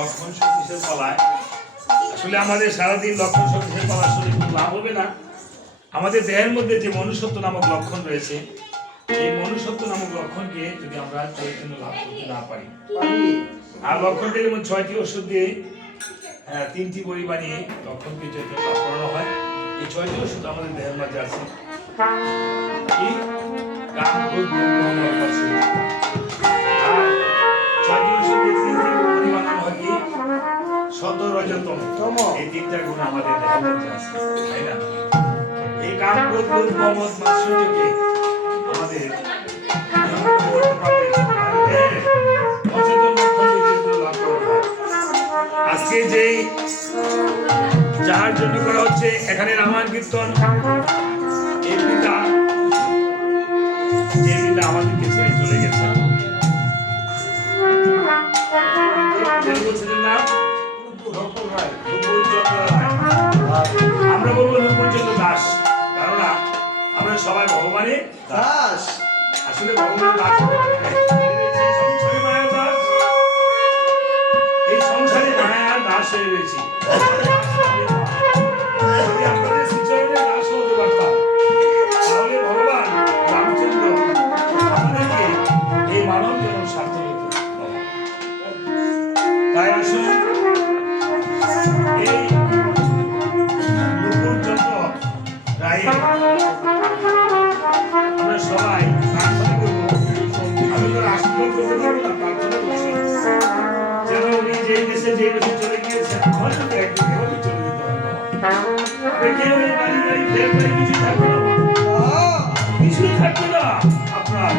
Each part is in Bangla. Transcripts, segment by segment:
লক্ষণ সতীশের পালায়। আসলে আমাদের সারাদিন লক্ষণ সতীশের পালা শুনে কোনো লাভ হবে না। আমাদের দেহের মধ্যে যে মনুষ্যত্ব নামক লক্ষণ রয়েছে, এই মনুষ্যত্ব নামক লক্ষণকে যদি আমরা চৈতন্য লাভ করতে না পারি, আর লক্ষণটির মধ্যে 6টি ওষুধ দিয়ে 3টি বড়ি বানিয়ে লক্ষণকে চৈতন্য লাভ করানো হয়। এই 6টি ওষুধ আমাদের দেহের মাঝে আছে। এই কাম, ক্রোধ, লোভ, মোহ, মাৎসর্য। আর 6টি ওষুধ দিয়ে 3টি বড়ি বানানো হয় কি? সত্য, রজ, তম। এই 3টা গুণ আমাদের দেহের মধ্যে আছে, তাই না? এই কাম, ক্রোধ, লোভ, মোহ, মাৎসর্যকে আমাদের আজকে যে যার জন্য করা হচ্ছে এখানে রামায়ণ কীর্তন, এই পিতা যে পিতা আমাদেরকে ছেড়ে চলে গেছে, আমরা বলবো নুপুরচন্দ্র দাস, কারণ আমরা সবাই ভগবানের দাস। আসলে ভগবানের দাস, সংসারে মায়া দাস, এই সংসারে মায়া দাস হয়ে রয়েছি। যদি আমাদের শ্রীচরণের দাস হতে পারতাম, তাহলে ভগবান রামচন্দ্র আমাদেরকে এই মানব জন্ম সার্থক হতো। তাই আসুন এই নুপুরচন্দ্র রায়ের আমরা সবাই প্রার্থনা করবো। আমি তো আশীর্বাদ করতে পারবো না, প্রার্থনা করছি যেন উনি যেই দেশে চলে গিয়েছেন, আমার সাথে একদিন এভাবে চলে যেতে হবে। কেউ এই বাড়ি ফের বাড়ি কিছু থাকবে না, কিছুই থাকবে না আপনার।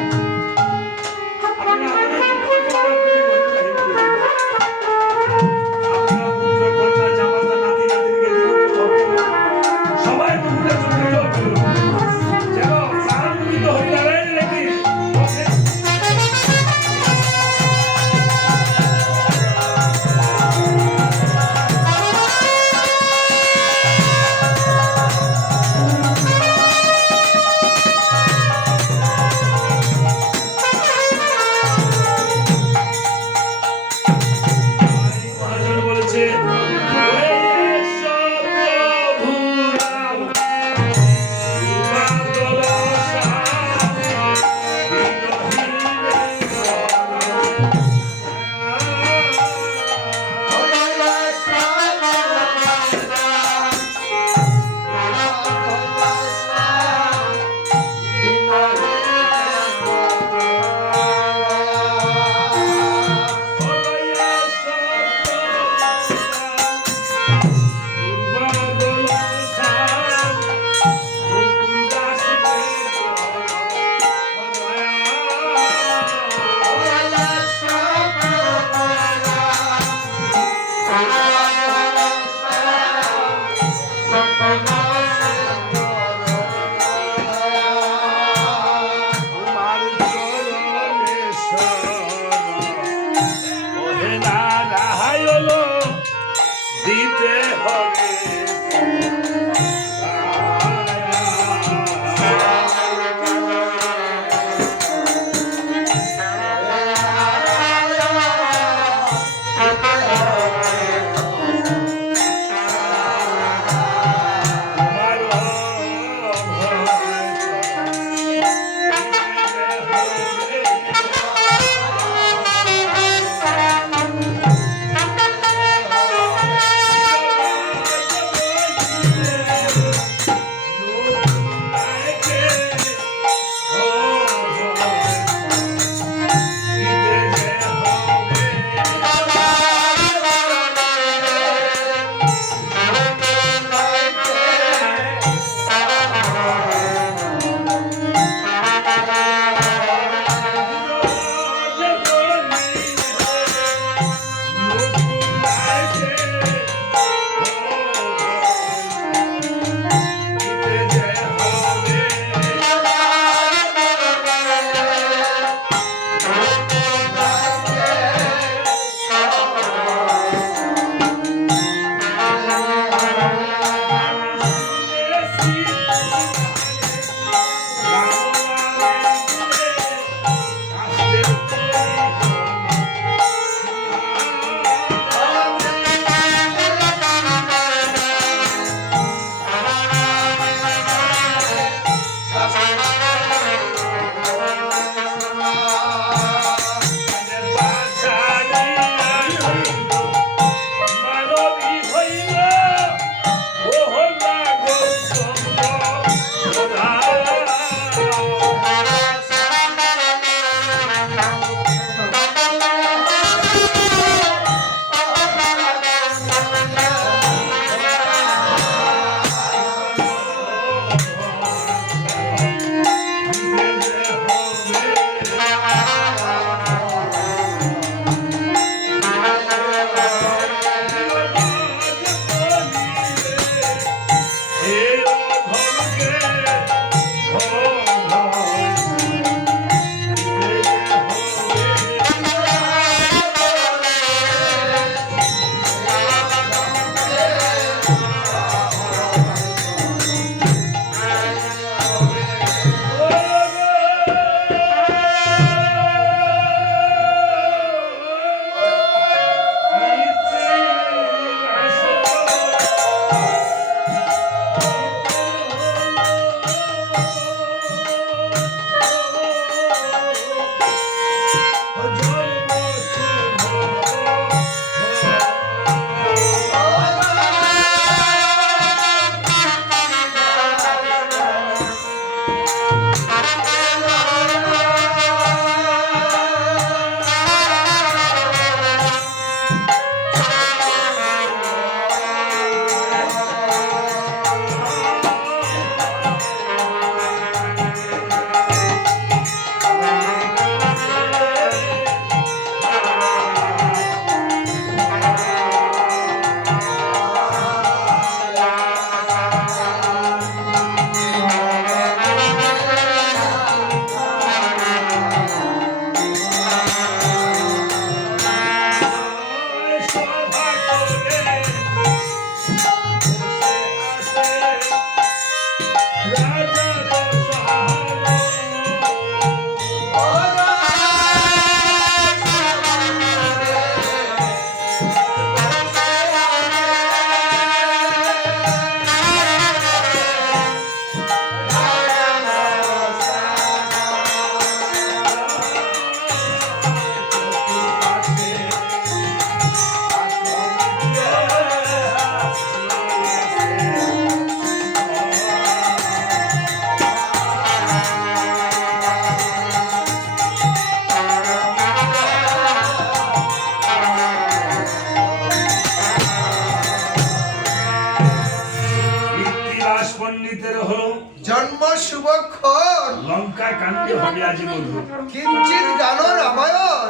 শুভক্ষণ লঙ্কা কাণ্ডে হবে আজি বলবো কিঞ্চিত গান রামায়ণ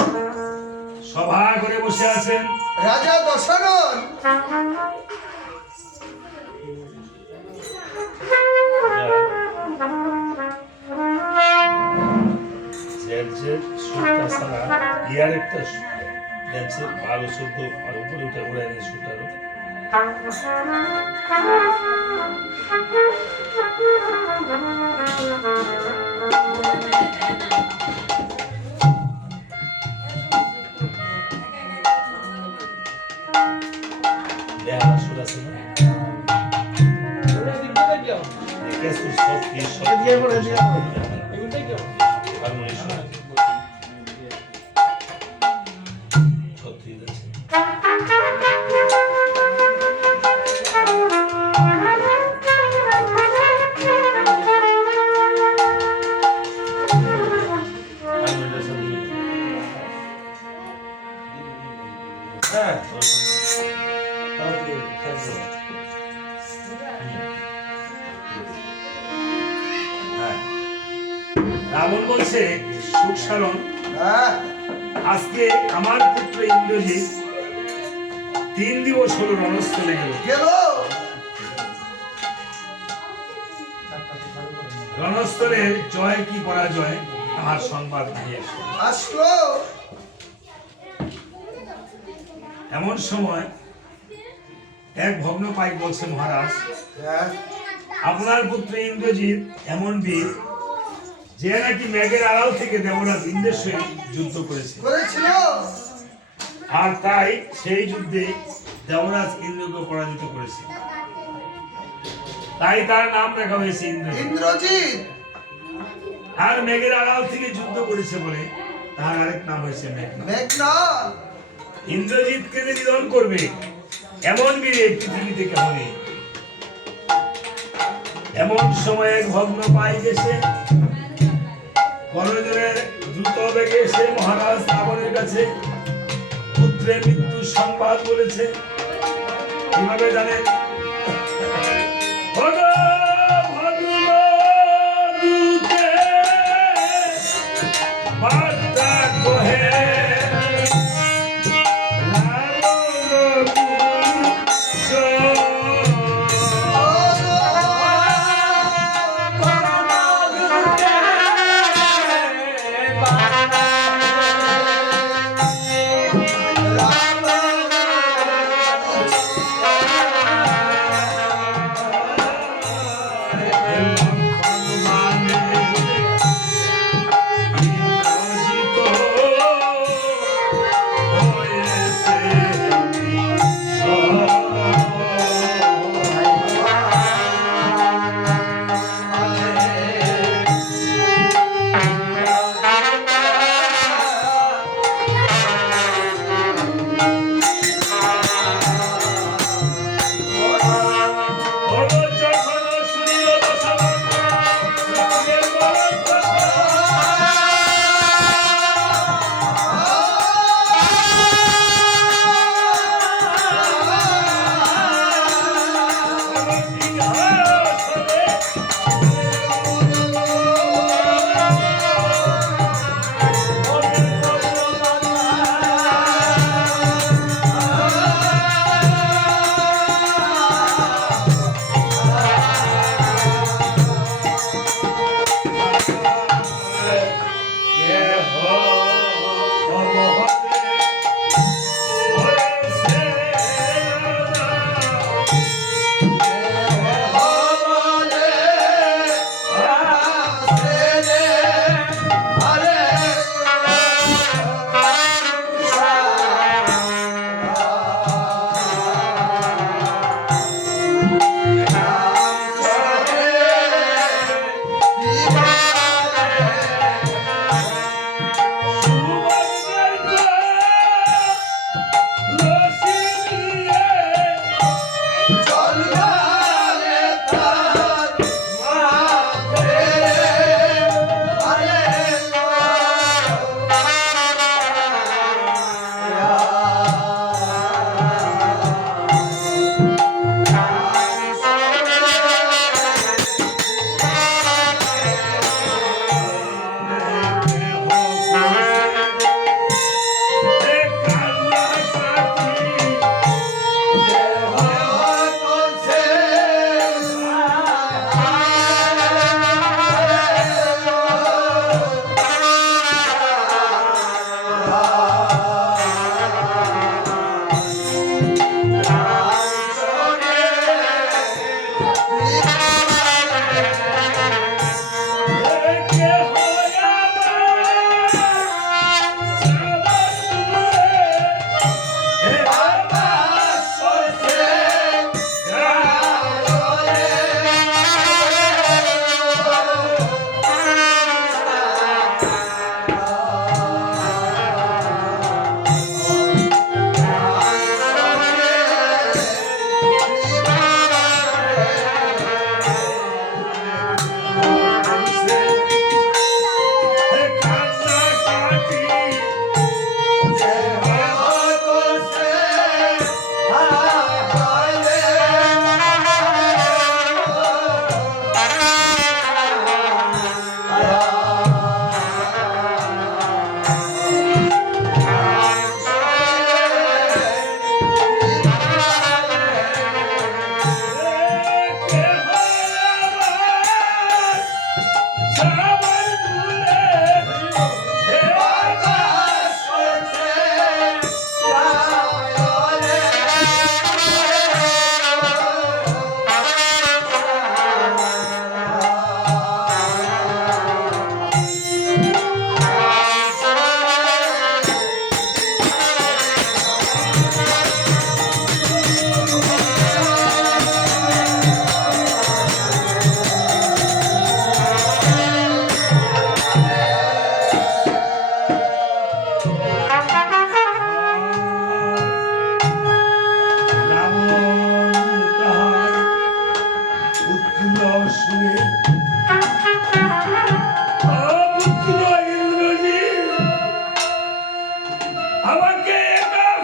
সভা করে বসে আছেন রাজা দশরথ সুরটা ছাড়া ইয়ার একটা ড্যান্সের 12-14 আর উপরে উঠে উড়ে নেই সুরটারও বেহালা সুর আছে না দেখে সুর সব কি সব হারমোনিয়াম রাবণ বলছে সুখসারণ আজকে আমার পুত্র ইন্দ্রজিৎ 3 দিবস হলো রণস্থলে গেল রণস্থলে জয় কি পরাজয় তাহার সংবাদ নিয়ে আসলো এমন সময় এক ভগ্ন পাইক বলছে মহারাজ আপনার পুত্র ইন্দ্রজিৎ এমন বীর যে নাকি মেঘের আড়াল থেকে দেবরাজ ইন্দ্রের সঙ্গে যুদ্ধ করেছিল আর তাই সেই যুদ্ধে দেবরাজ ইন্দ্রকে পরাজিত করেছে তাই তার নাম রাখা হয়েছে ইন্দ্রজিৎ আর মেঘের আড়াল থেকে যুদ্ধ করেছে বলে তার আরেক নাম হয়েছে মেঘনাদ ইন্দ্রজিৎকে যে নিধন করবে এমন বীর এই পৃথিবীতে কেউ নেই এমন সময় এক ভগ্ন পাই গেছে বড়জোরে দ্রুত বেগে এসে মহারাজ রাবণের কাছে পুত্রের মৃত্যুর সংবাদ বলেছে কিভাবে জানেন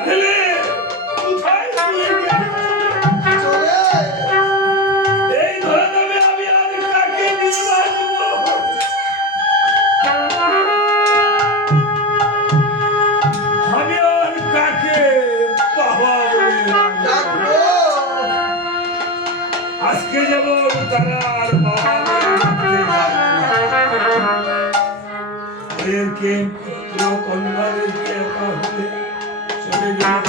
ফেলে কোথায় চলে গেছে? চলে এই ধরে নেবে আমি আর কাকে নিয়ে বাঁচবো? আমি আর কাকে বাবা বলে ডাকবো? ডাকবো আজকে যেমন তারা আর বাবা বলে ডাকতে পারবে না। ওদেরকে পুত্র কন্যাদেরকে একা হলে চলে গেল।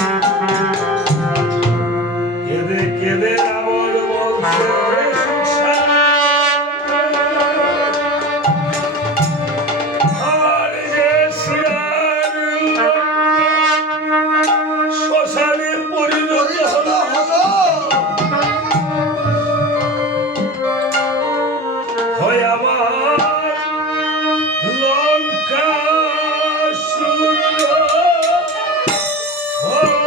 কেঁদে কেঁদে রাবণ বলছে, "ওরে সংসার, আর যে শিয়ার শ্মশানে পরিণত পরিণত হলো, হলো হয় আমার লঙ্কা সুন্দর, হয়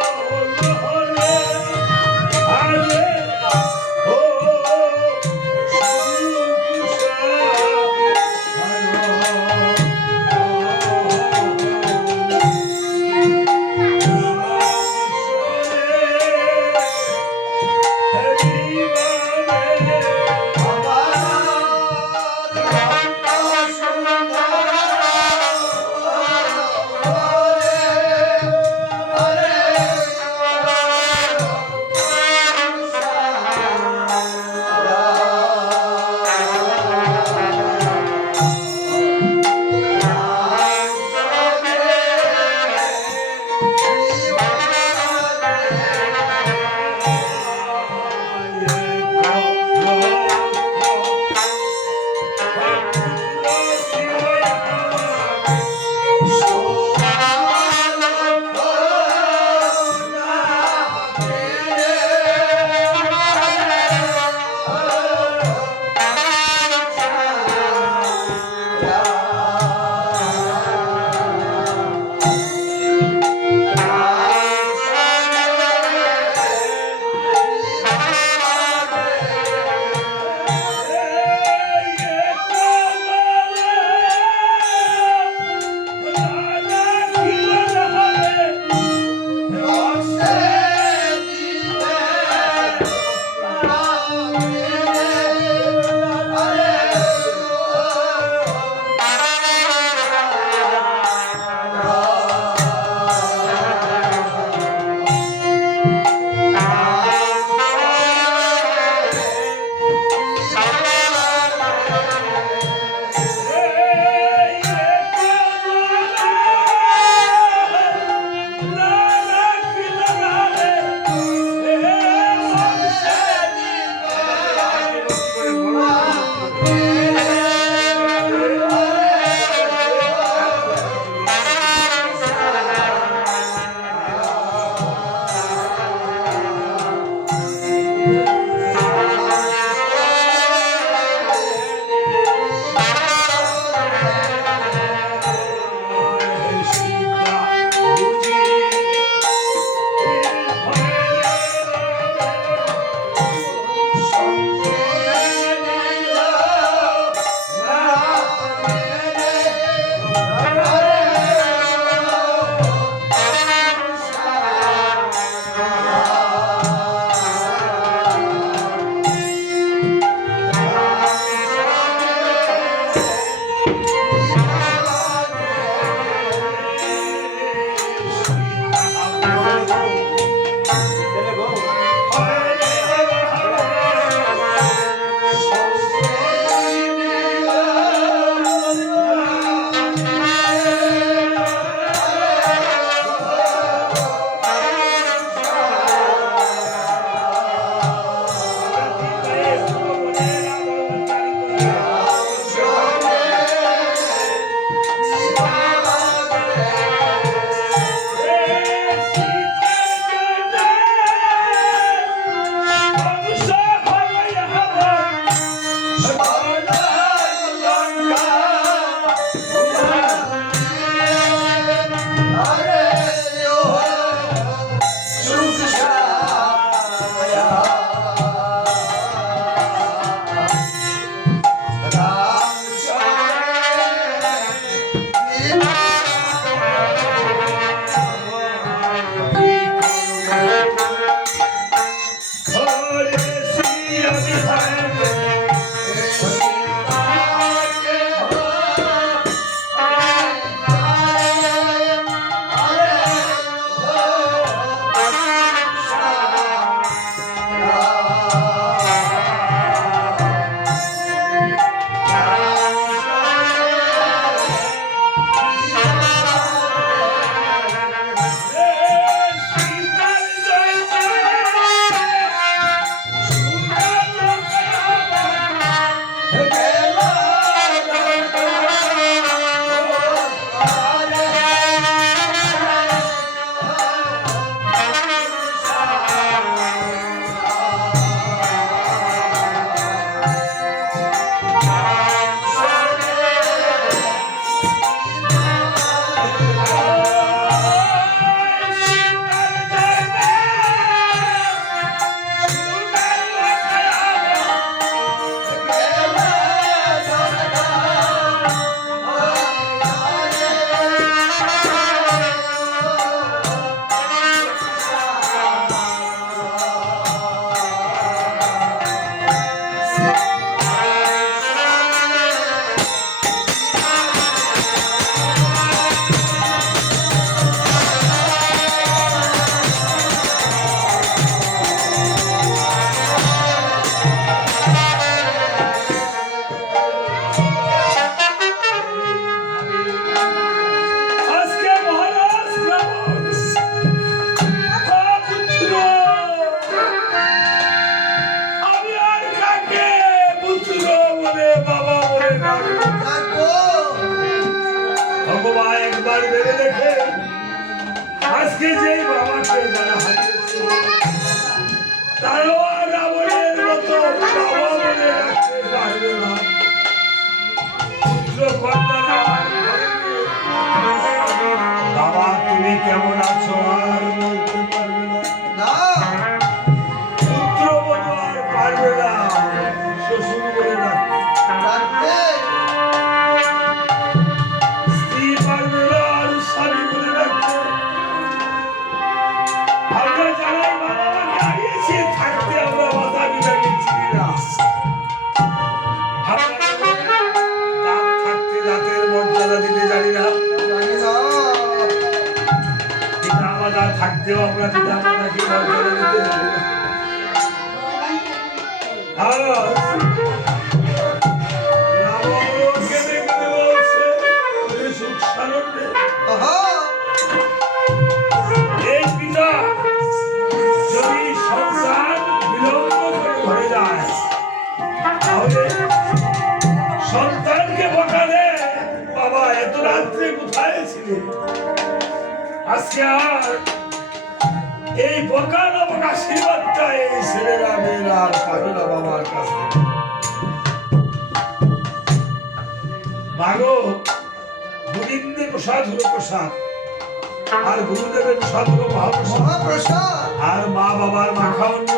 যারাই মা বাবাকে হারিয়েছি থাকতে আমরা মাথা পিতা গেছি না। দাঁত থাকতে দাঁতের মর্যাদা দিতে জানি না। জানি না। পিতা মাতা থাকতেও আমরা পিতা মাতাকে মর্যাদা দিতে জানি না। কেঁদে কেঁদে বলছে ওরে সুখ সারণ্যে আহা, এই পিতা যদি সন্তান বিলম্ব করে ঘরে যায় তাহলে সন্তানকে বকালে বাবা এত রাত্রে কোথায় ছিলে? আজকে আর এই বকা না বকা আশীর্বাদটা এই ছেলেরা মেয়েরা আর পাবে না বাবার কাছ থেকে। মাগো গোবিন্দের প্রসাদ হলো প্রসাদ, আর গুরুদেবের প্রসাদ হলো মহাপ্রসাদ। মহাপ্রসাদ। আর মা বাবার মাখা অন্ন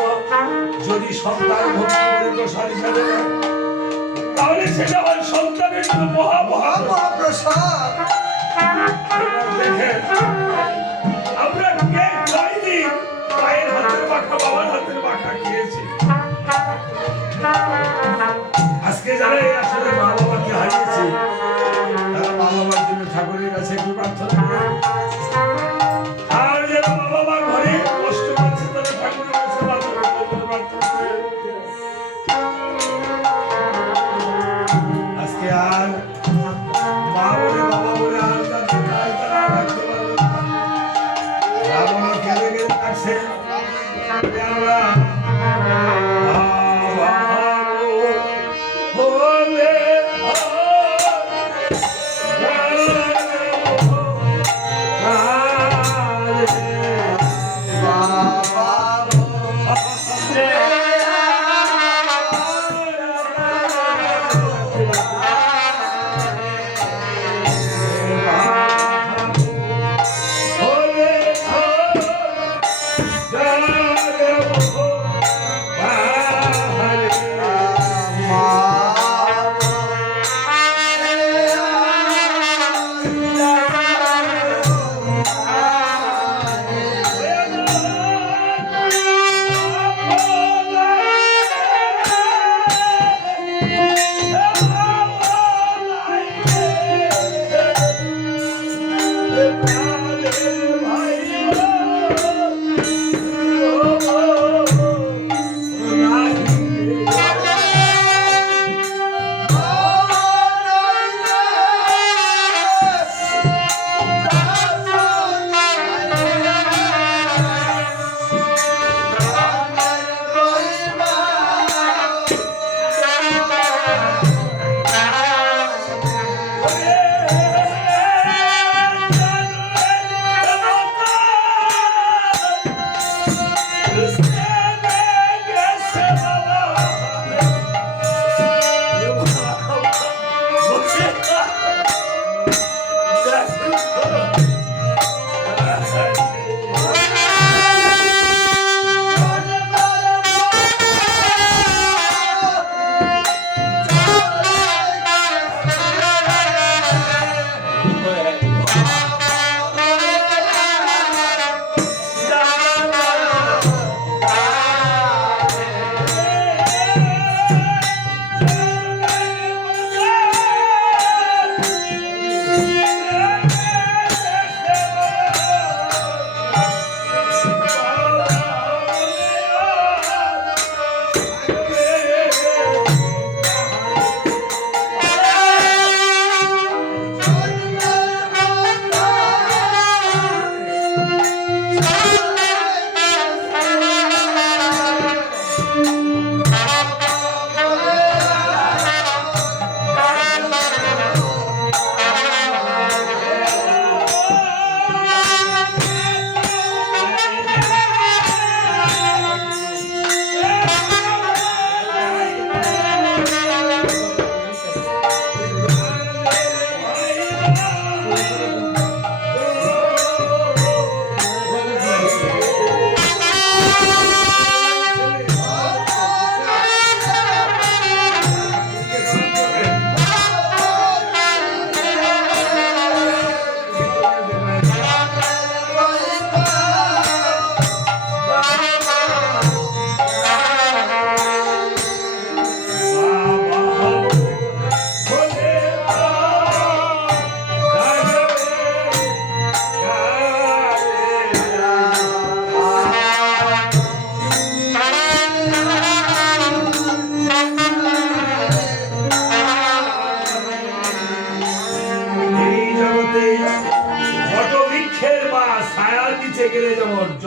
যদি সন্তান ভক্তি করে প্রসাদ হিসাবে নেয়, তাহলে সেটা হয় সন্তানের জন্য মহাপ্রসাদ। দেখেন আমরা কে কয়দিন মায়ের হাতের মাখা বাবার হাতের মাখা খেয়েছি। আজকে যারা এই আসলে মা বাবাকে হারিয়েছে তারা মা বাবার জন্য ঠাকুরের কাছে একটু প্রার্থনা করে, আর যারা মা বাবার ঘরে কষ্ট করছে তারা ঠাকুরের কাছে প্রার্থনা করে। আজকে আর মা বলে বাবা বলে আর তাদের নাই, তারা আর রাখতে পারবে না। রাবণ কেঁদে কেঁদে থাকছে আমরা Oh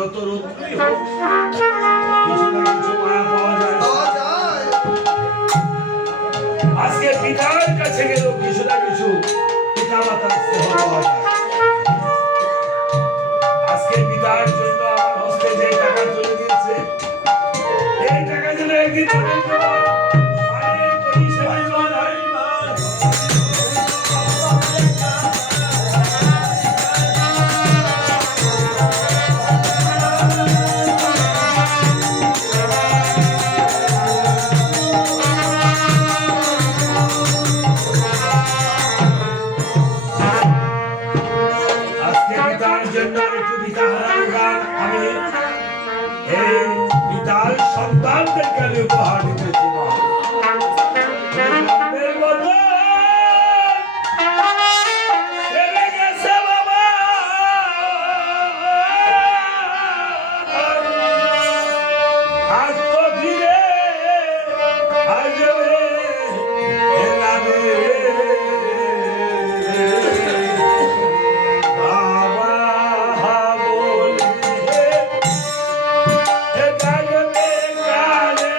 যত রৌদ্রই হোক কিছু না কিছু মায়া পাওয়া যায়। পাওয়া যায়। আজকে পিতার কাছে গেলেও কিছু না কিছু পিতা মাতার স্নেহ পাওয়া যায়। আজকে পিতার জন্য আমার হস্তে যে টাকা তুলে দিয়েছে, এই টাকা যেন একদিন মনের জীবন অনেক পরিষেবায় দেওয়া যায়। আজকে পিতার জন্য একটু পিতা হারানো গান আমি এই পিতার সন্তানদেরকে আমি উপহার দিতেছি মা। জন্মের মতো ছেড়ে গেছে বাবা, আর তো ফিরে আসবে না রে। বাবা বলে কাঁদবে কালে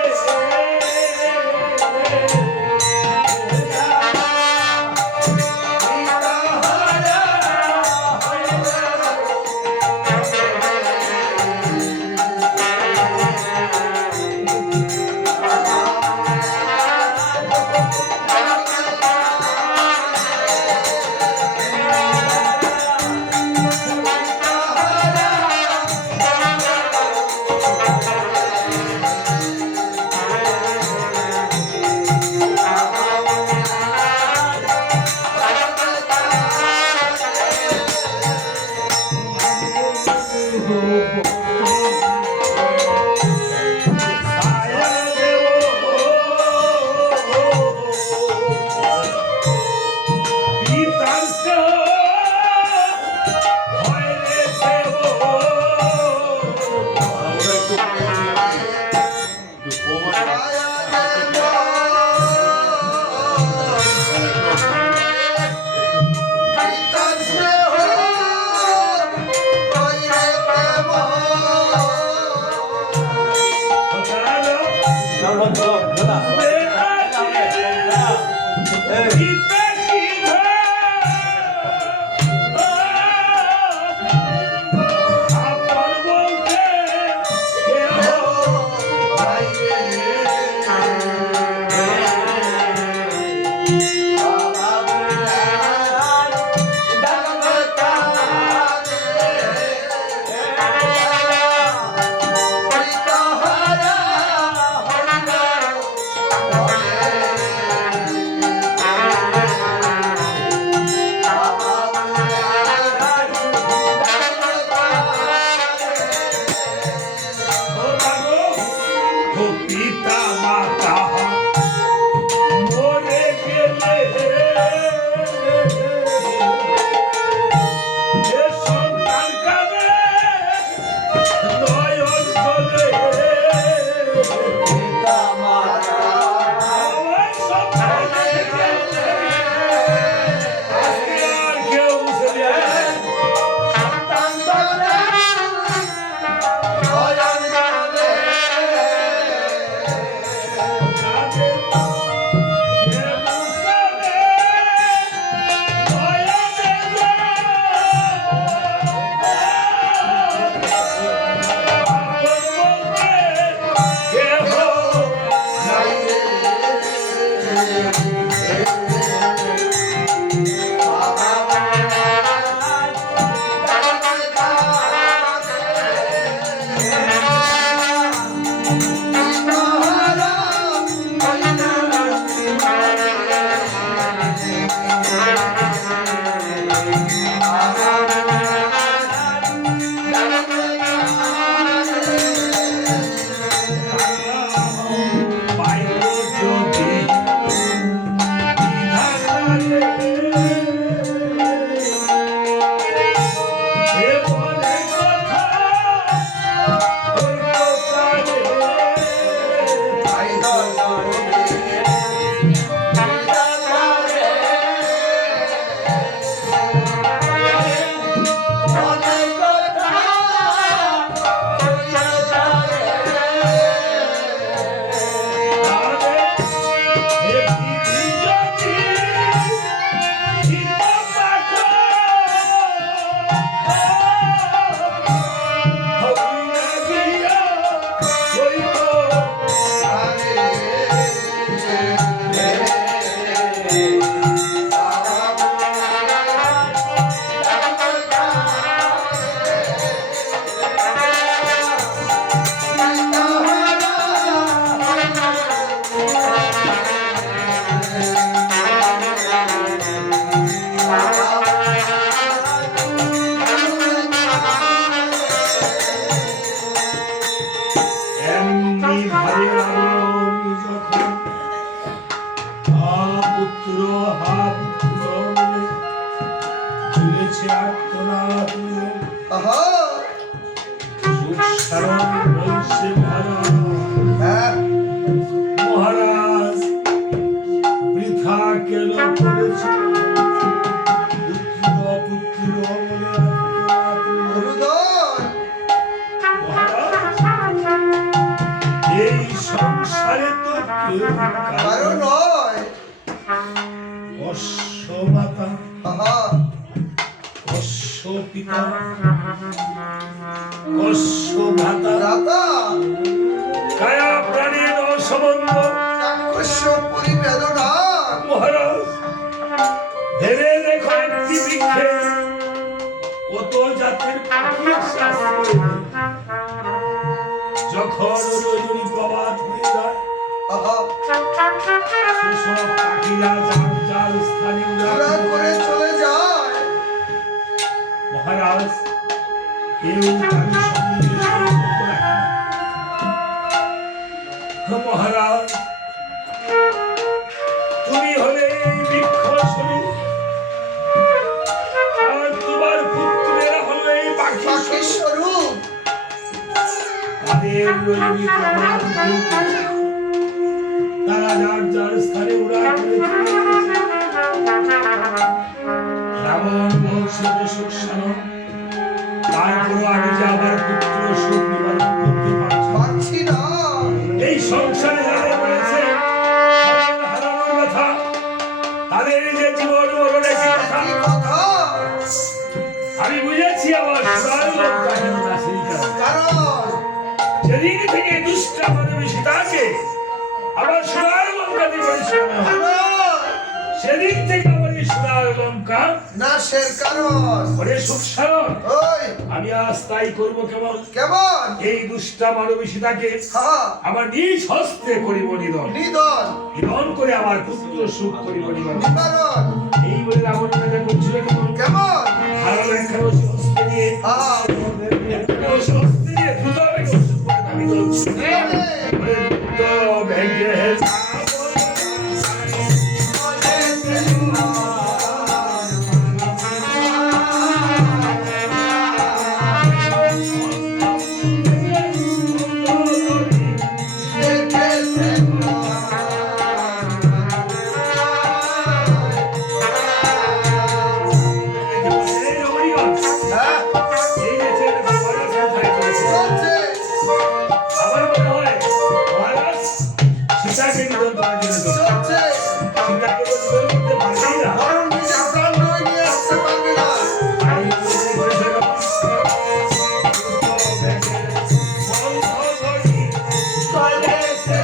পিতা মাতা মরে গেলে এ সন্তান কাঁদে নয়ন জলে। আমার সন্তান গেলে আজকে আর কেউ বুঝে দেয় সারণ বলছে মহারাজ, হ্যাঁ মহারাজ বৃথা কেন করেছ? পুত্র পুত্র বলে গুরুদন মহারাজ, এই সংসারে তো কেউ কারো নয়। অশ্ব মাতা, আহা অশ্ব পিতা, অশ্ব ভ্রাতা, রাতা কায়া প্রাণীর অসম্বন্ধ। চাক্ষুষ পরিবেদনা মহারাজ ভেবে দেখো, একটি বৃক্ষে কত জাতের পাখি শ্বাস করে। যখন রজনী প্রভাত হয়ে যায়, আহা সেসব পাখিরা যার যার স্থানে উড়ান উড়ান করে চলে যায়। মহারাজ কেউ তার সঙ্গে সম্পর্ক রাখে না। মহারাজ তুমি হলে এই বৃক্ষ স্বরূপ, আর তোমার পুত্রেরা হলো এই পাখি পাখির স্বরূপ। তাদের রজনী প্রভাত হইতে তারা যার যার স্থানে উড়ান করে চলে গেছে। রাবণ বংশের সুখ সাধন, তারপরও আমি যে আমার পুত্র সুখ নিবারণ করতে পারছি না। পাচ্ছি না। এই সংসারে যারা রয়েছে সকল হারানোর ব্যথা, তাদের যে জীবন মরণ একই কথা। কি কথা? আমি বুঝেছি আমার সুরার লঙ্কা যেন না সেই কারণ। কারণ সেদিন থেকে দুষ্ট মানবী সীতাকে আমার সুরার লঙ্কা দিয়ে পরিষ্কার হয়। কারণ সেদিন থেকে আমার এই সুরার লঙ্কা নাশের কারণ। ওরে সুখ সাধন ওই আমি আজ তাই করবো। কেমন? কেমন? এই দুষ্টা মানবী সীতাকে হা আমার নিজ হস্তে করিব নিধন। নিধন নিধন করে আমার পুত্র সুখ করিব নিবারণ। নিবারণ। এই বলে রাবণ রাজা করছিল কেমন? কেমন? ভালো একখানা ওষুধ হস্তে নিয়ে হা একখানা ওষুধ হস্তে নিয়ে দ্রুত বেগে ওষুধ করে দাবি করছে। ওরে দ্রুত বেগে এই যে ছেলে বাবার সাথে করেছে। চলছে। আমার মনে হয় মহারাজ সীতাকে নিধন করার জন্য তো। চলছে। সীতাকে তো নিধন করতে পারবেই না। বরং নিজে প্রাণ নয় নিয়ে আসতে পারবে না। তাই বলে করেছে কেমন? দ্রুত বেগে বন্ধ করি কলেছে।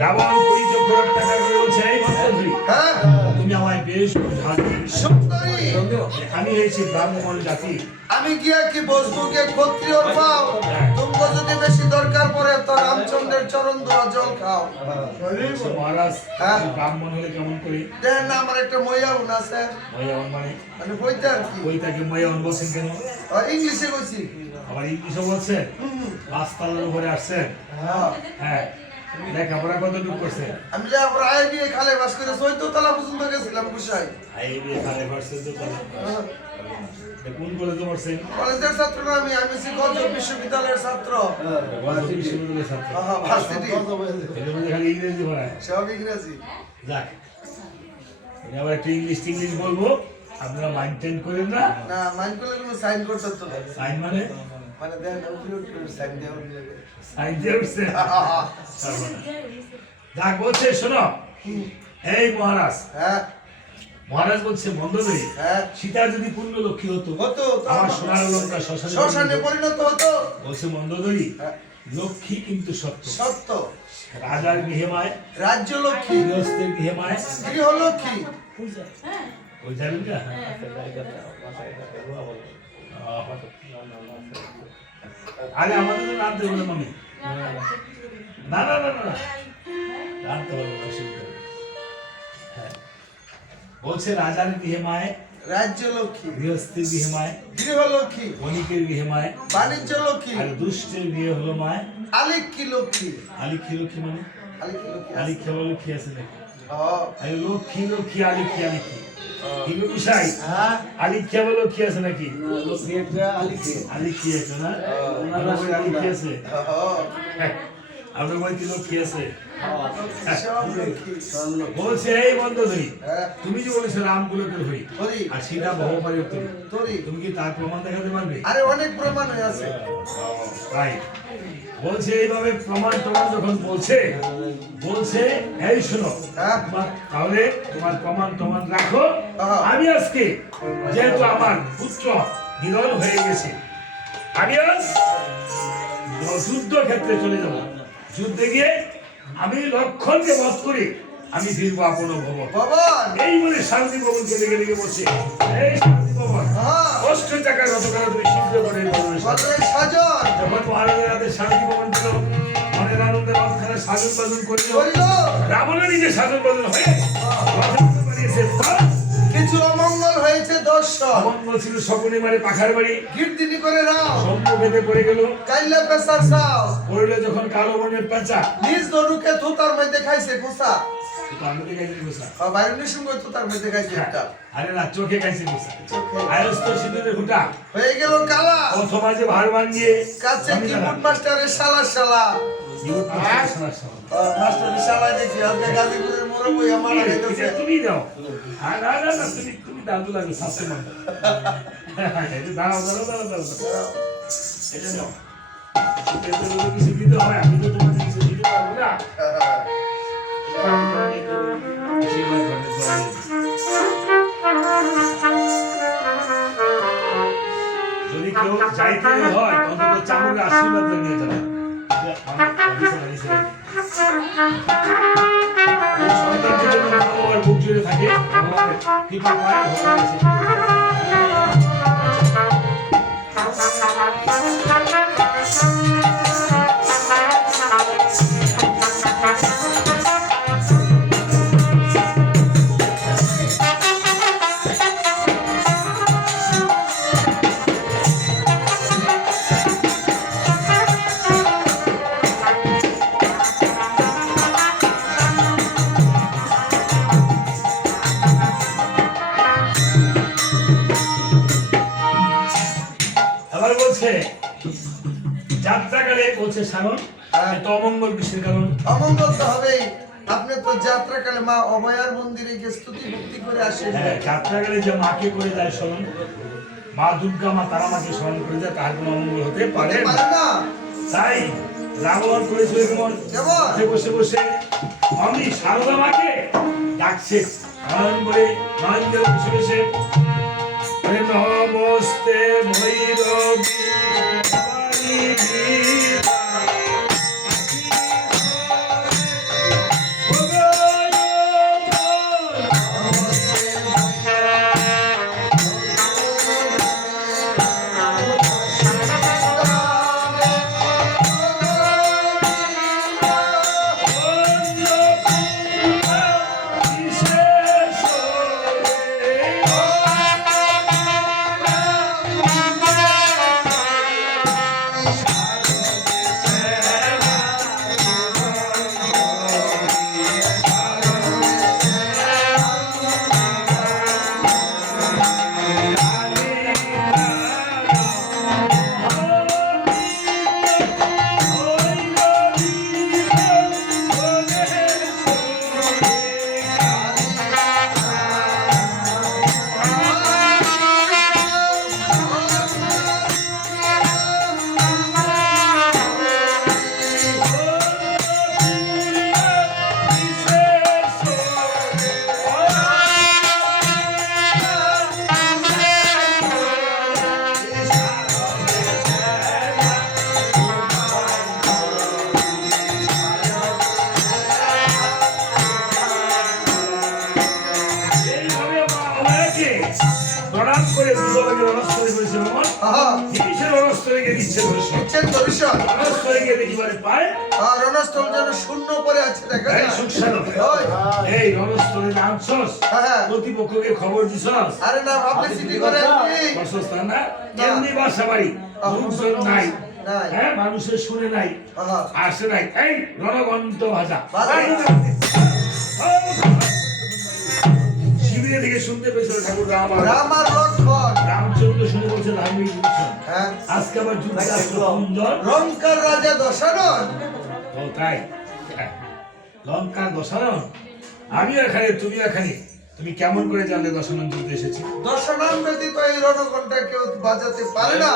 রাবণ পরিচক্র টাকা করে বলছে, এই মন্ত্রী হ্যাঁ তুমি আমায় বেশ বোঝান। সুন্দরী আমি হয়েছি ব্রাহ্মণ জাতি। আমি গিয়া কি বসবো গিয়ে ক্ষত্রিয়র পাও। তোমরা যদি বেশি দরকার পড়ে তো রামচন্দ্রের চরণ ধোয়া জল খাও। বলছে, মহারাজ হ্যাঁ। তুমি ব্রাহ্মণ হলে কেমন করে? দেন না আমার একটা ময়াউন আছে। ময়ান মানে মানে বইতে আর কি ওই তাকে ময়ান বলছেন কেন? ইংলিশে কইছি। আবার ইংলিশে বলছে? পাঁচতলার উপরে আসছেন। হ্যাঁ হ্যাঁ, লেখাপড়া কতটুকু করছে? আমি যা প্রায় বিয়ে খালে বাস করে 14 তলা পর্যন্ত গেছিলাম গুসাই। আইবিএ খালে ভার্সেস তো তাহলে কোন কলেজে পড়ছেন? কলেজের ছাত্র না আমি গজব বিশ্ববিদ্যালয়ের ছাত্র। গজব বিশ্ববিদ্যালয়ের ছাত্র। হ্যাঁ ভার্সিটি এর মধ্যে খালি ইংরেজি পড়ায়। সব ইংরেজি। যাক, আমি আবার একটু ইংলিশ বলবো, আপনারা মাইন্ড করেন না। না মাইন্ড করলে কোনো সাইন করতে তো না। সাইন মানে মানে দেন উপরে সাইন দেওয়া লাগে। সাইন দিয়ে উঠছে। যাক বলছে, শোনো এই মহারাজ, হ্যাঁ মহারাজ বলছে মন্দোদরী, হ্যাঁ সীতা যদি পূর্ণ লক্ষ্মী হতো হতো তো আমার সোনার অলঙ্কার শ্মশানে শ্মশানে পরিণত হতো। বলছে মন্দোদরী, হ্যাঁ, লক্ষ্মী কিন্তু সত্য। সত্য। রাজার গৃহে মায়, রাজ্য লক্ষ্মী, গৃহস্থের গৃহে মায়, গৃহলক্ষ্মী। ওই যাবেন না? আরে আমাদের তো রাত দেবো না মামি। না না না না রাত দেবো না, অসুবিধা নেই। হ্যাঁ। বলছে রাজার গৃহে মায়, রাজ্য লক্ষ্মী, গৃহস্থের গৃহে মায়, গৃহলক্ষ্মী, বণিকের গৃহে মায়, বাণিজ্য লক্ষ্মী, আর দুষ্টের গৃহে হলো মায় আলিক্ষী লক্ষ্মী। আলিক্ষী লক্ষ্মী। মানে আলিক্ষী লক্ষ্মী আছে। আলিক্ষী আবার লক্ষ্মী আছে নাকি? হ্যাঁ, আরে লক্ষ্মী লক্ষ্মী আলিক্ষী আলিক্ষী কি গো বিশাই? হ্যাঁ আলিক্ষী আবার লক্ষ্মী আছে নাকি? লক্ষ্মী একটা আলিখে আলিক্ষী আছে না? ওনার বই আলিক্ষী আছে? হ্যাঁ, আপনার বই কি লক্ষ্মী আছে? সব লক্ষ্মী। বলছে এই বন্ধুধরি, হ্যাঁ, তুমি যে বলেছো রাম কুলকের হই হরি, আর সীতা বহুপরিবর্তনী, তরি। তুমি কি তার প্রমাণ দেখাতে পারবে? আরে অনেক প্রমাণ হয়ে আছে। তাই বলছে এইভাবে প্রমাণ যখন বলছে এই শোনো, হ্যাঁ, তাহলে তোমার প্রমাণ রাখো। হ্যাঁ। আমি আজকে যেহেতু আমার পুত্র নিধন হয়ে গেছে, আমি আজ যুদ্ধ ক্ষেত্রে চলে যাব। যুদ্ধে গিয়ে আমি লক্ষণকে বধ করে আমি ফিরবো আপন ভবন। ভবন। এই বলে শান্তি ভবনকে লেগে লেগে বসে, এই শান্তি ভবন হ্যাঁ, কষ্ট টাকার রত করে তুমি শীঘ্র করে বদলের সাজন যখন মহারাজের হাতে শান্তি ভবন ছিল, মনের আনন্দে রথখানা সাজন বাজন করিল। করিল। রাবণের নিজে সাজন বাজন হয়ে রথে বানিয়েছে তার কিছু অমঙ্গল হয়েছে দর্শন। অমঙ্গল ছিল শকুনি মারে পাখার বাড়ি, কীর্তিনি করে রাও, সম্মুখেতে পড়ে গেল। কাইলে পেশার সাও, পড়ল যখন কালো বনের পেঁচা, নিজ ধনুকে থুতার মধ্যে খাইছে কুসা। তো আমি দেখাইছি গোসা। বাইরে নিসঙ্গ থুতার মধ্যে খাইছে একটা। আরে না, চোখে খাইছি গোসা। চোখে। আয়স্ত সিঁদুরের হুটা হয়ে গেল কালা। অথবা যে ভার ভাঙিয়ে কাছে কিবোর্ড মাস্টারের শালা। মাস্টারের শালা দেখি আজকে গাজীপুরের মোড়ে আমার লাগাইতেছে। তুমি দাও। না না না, তুমি দাদু লাগে শাস্তি মান। দাঁড়াও। এটা নাও। এটা তো যদি কিছু দিতে হয়, আমি তো তোমাকে কিছু দিতে পারবো না। যদি কেউ যাইতে হয় অন্তত চামড়ের আশীর্বাদ নিয়ে যাবে। সন্তানদের জন্য মা বাবার বুক জুড়ে থাকে, ভগবানের কৃপা পায়, ভগবানের আবার বলছে যাত্রাকালে বলছে সারণ তো অমঙ্গল কিসের কারণ? অমঙ্গল তো হবেই। আপনি তো যাত্রাকালে মা অভয়ার মন্দিরে গিয়ে স্তুতি ভক্তি করে আসেন। হ্যাঁ, যাত্রাকালে যে মাকে করে যায় স্মরণ, মা দুর্গা মা তারা মাকে স্মরণ করে যায়, তার কোনো অমঙ্গল হতে পারে না। পারে না। তাই রাবণ করেছিল কেমন কেমন? বসে বসে আমি সারদা মাকে ডাকছে নয়ন বলে, নয়ন বলে বসে বসে নমস্তে ভৈরবী ভবানী বীরা। প্রণাম করে দুর্গাকে রণস্থলে করেছে ভ্রমণ আহা বিভীষণ রণস্থলে গিয়ে দিচ্ছে দর্শন ইচ্ছেন দর্শন রণস্থলে গিয়ে দেখিবারে পায় আর রণস্থল যেন শূন্য পরে আছে দেখা এই যায় সুখসাধন ওই এই রণস্থলে নামছস হ্যাঁ প্রতিপক্ষকে খবর দিছস আরে না পাবলিসিটি করে কি বাসস্থান না এমনি বাসা বাড়ি লোকজন নাই নাই। হ্যাঁ মানুষের শুনে নাই আহা আসে নাই এই রণগন্ত ভাজা ভাজা। শিবিরে থেকে শুনতে পেয়েছিল ঠাকুর রাম আর রাম আর লক্ষণ রামচন্দ্র শুনে বলছে ধার্মিক বিভীষণ হ্যাঁ আজকে আবার যুদ্ধ আসলো সুন্দর লঙ্কার রাজা দশানন ও তাই হ্যাঁ। লঙ্কার দশানন আমি এখানে তুমি এখানে তুমি কেমন করে জানলে দশানন যুদ্ধে এসেছে দশানন ব্যতীত এই রণঘণ্টা কেউ বাজাতে পারে না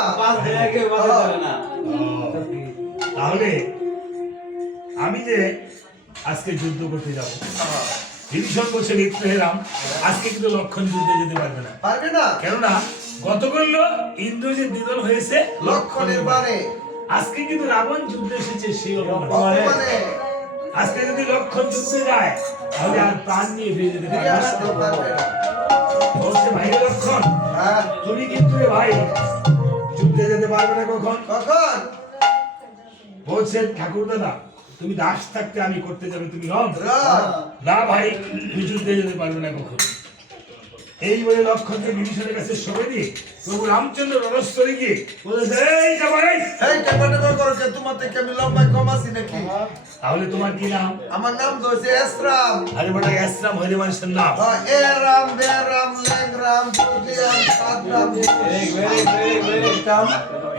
তাহলে আমি যে আজকে যুদ্ধ করতে যাব আহা, বিভীষণ বলছে মিত্র হে রাম আজকে কিন্তু লক্ষণ যুদ্ধে যেতে পারবে না পারবে না কেননা গতকাল ইন্দ্র যে দ্বিদল হয়েছে লক্ষণের বাণে আজকে কিন্তু রাবণ যুদ্ধে এসেছে সেই অপমানে অপমানে আজকে যদি লক্ষণ যুদ্ধে যায় তাহলে আর প্রাণ নিয়ে ফিরে যেতে ফিরে পারবে আসতে পারবে না। না বলছে ভাই লক্ষণ হ্যাঁ তুমি কিন্তু রে ভাই যুদ্ধে যেতে পারবে না কখন কখন বলছে ঠাকুর দাদা তুমি দাস থাকতে আমি করতে যাবে তুমি রব রাম না ভাই তুমি যুদ্ধে যেতে পারবে না কখন এই বলে লক্ষণকে বিভীষণের কাছে সরে দিয়ে প্রভু রামচন্দ্র রণস্থলে গিয়ে বলেছে এই যাবাই এই টেপা করো কে তোমার থেকে আমি লম্বায় কম আছি নাকি তাহলে তোমার কি নাম আমার নাম তো হচ্ছে এসরাম আরে বেটা এসরাম হইলে মানুষের নাম এ রাম বে রাম লেং রাম দুদিয়াম সাত রাম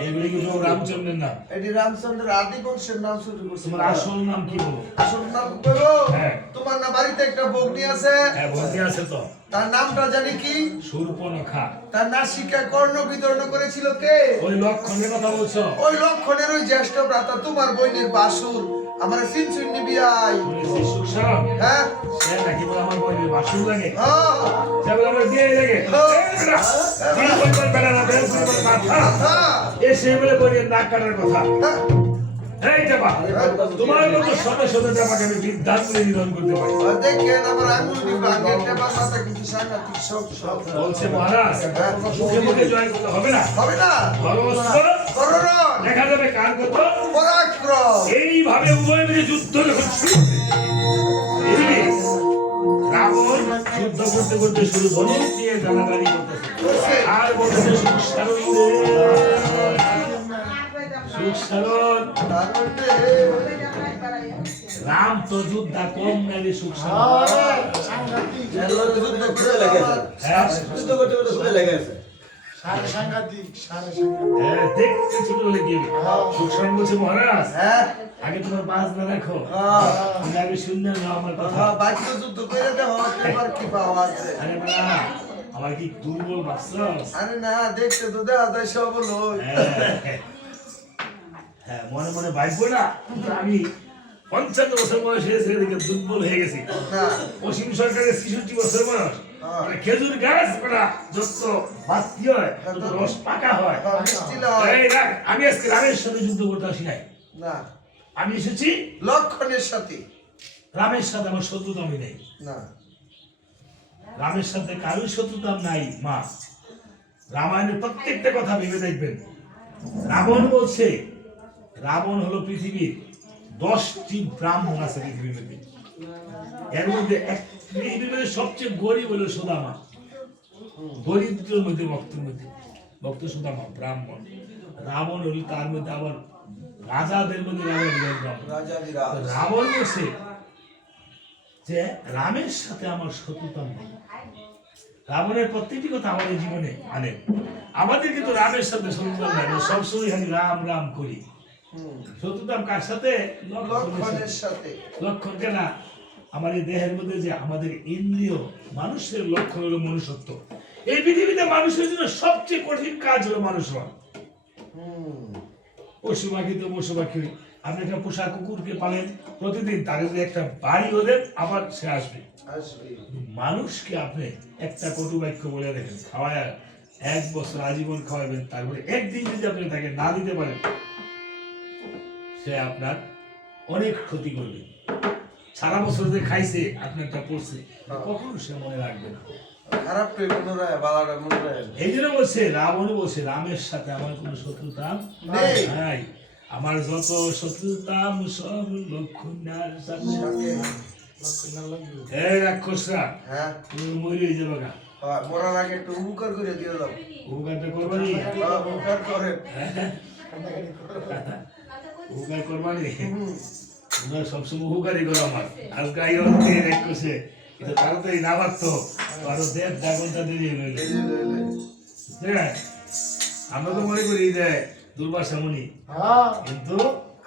এইগুলি কি প্রভু রামচন্দ্রের নাম এটি রামচন্দ্রের আদি বংশের নাম শুরু করছে তোমার আসল নাম কি বলো আসল নাম বলো হ্যাঁ। তোমার না বাড়িতে একটা বগ্নি আছে হ্যাঁ বলতে আছে তো তার নামটা জানি কি শূর্পণখা তার নাসিকা কর্ণ বিতরণ করেছিল কে ওই লক্ষণের কথা বলছো ওই লক্ষণের ওই জ্যেষ্ঠ ভ্রাতা তোমার বোনের বাসুর আমার সিনসুন নিবি আই বলেছি সুখসারণ হ্যাঁ সে নাকি বলে আমার বইয়ের বাসুর লাগে হ্যাঁ সে বলে আমার দিয়ে লাগে তিন বছর বেলা না বেশ মাথা হ্যাঁ এসে বলে বইয়ের নাক কাটার কথা হ্যাঁ এই জামা তোমার মতো শত শত জামাকে আমি বিদ্যান করে নিধন করতে পারি দেখেন আমার আঙুল নিবে আগের টেপার মাথা কিন্তু সাংঘাতিক সব সব বলছে মহারাজ মুখে মুখে জয় করতে হবে না হবে না ভগবস্ত্র করণ দেখা যাবে কার কত পরাক্রম এইভাবে উভয় মিলে যুদ্ধ যখন শুরু হবে, এদিকে রাবণ যুদ্ধ করতে করতে শুরু ধনুক দিয়ে গালাগালি করতেছে আর বলতেছে সুখসারণ সুখসারণ তার মধ্যে রাম তো যোদ্ধা কম নাকি সুখসারণ যুদ্ধ করে আমার হ্যাঁ সাংঘাতিক হ্যাঁ, দেখতে ছোট হলে কি হবে? সুখসারণ বলছে মহারাজ হ্যাঁ আগে তোমার বাজনা রাখো আমি আগে শুনলাম না আমার কথা বাক্য যুদ্ধ করে দাও এবার কি পাওয়া আছে আরে বাবা আমার কি দুর্বল বাচ্চাস আরে না দেখতে তো দেওয়া যায় সব হলো হ্যাঁ মনে মনে ভাববো না আমি 55 বছর বয়স হয়েছে এদিকে দুর্বল হয়ে গেছি না অসীম সরকারের 66 বছর বয়স মানে খেজুর গাছ করা যত বাতি হয় তত রস পাকা হয় মিষ্টি লয় এই রাখ, আমি আজকে রামের সাথে যুদ্ধ করতে আসি নাই না আমি এসেছি লক্ষণের সাথে রামের সাথে আমার শত্রুতা আমি নেই না রামের সাথে কারোর শত্রুতা নাই মা রামায়ণের প্রত্যেকটা কথা ভেবে দেখবেন রাবণ বলছে রাবণ হলো পৃথিবীর 10টি ব্রাহ্মণ আছে পৃথিবীর মধ্যে এর মধ্যে পৃথিবীর মধ্যে সবচেয়ে গরিব হলো সুদামা দরিদ্রের মধ্যে ভক্ত সুদামা ব্রাহ্মণ রাবণ হলো তার মধ্যে আবার রাজাদের মধ্যে ব্রাহ্মণ রাজাধিরাজ রাবণ বলছে যে রামের সাথে আমার শত্রুতা নেই রাবণের প্রত্যেকটি কথা আমাদের জীবনে আনে আমাদের কিন্তু রামের সাথে শত্রুতা নাই সবসময় খালি রাম রাম করি শত্রুতা কার সাথে লক্ষণের সাথে লক্ষণ কেন আমার এই দেহের মধ্যে যে আমাদের ইন্দ্রিয় মানুষের লক্ষণ হলো মনুষ্যত্ব এই পৃথিবীতে মানুষের জন্য সবচেয়ে কঠিন কাজ হলো মানুষ হওয়া পশু পাখি তো পশু পাখি আপনি একটা পোষা কুকুরকে পালেন প্রতিদিন তাকে যদি একটা বাড়ি হলে আবার সে আসবে আসবে মানুষকে আপনি একটা কটু বাক্য বলে দেখেন খাওয়ায় 1 বছর আজীবন খাওয়াবেন তারপরে একদিন যদি আপনি তাকে না দিতে পারেন সে আপনার অনেক ক্ষতি করবে সারা বছর যে খাইছে আপনারটা পড়ছে কখনো সে মনে রাখবে না খারাপ তো পুনরায় বালাটা পুনরায় এই জন্য বলছে রাবণ বলছে রামের সাথে আমার কোনো শত্রুতা নেই। নাই, আমার যত শত্রুতা সব লক্ষণার সাথে। এই রাক্ষসরা হ্যাঁ তুমি মরে যাবে গা, মরার আগে একটু উপকার করে দিয়ে দাও। উপকারটা করবানি, উপকার করেন। উপকার করবানি, তোমরা সবসময় উপকারই করো আমার। আজকে আই হচ্ছে রাক্ষসে এটা তাড়াতাড়ি না পারতো, আরো 1.5 ঘন্টা দেরি হয়ে গেল। ঠিক আছে, আমরা তো মনে করি যে দুর্বাসা মুনি, কিন্তু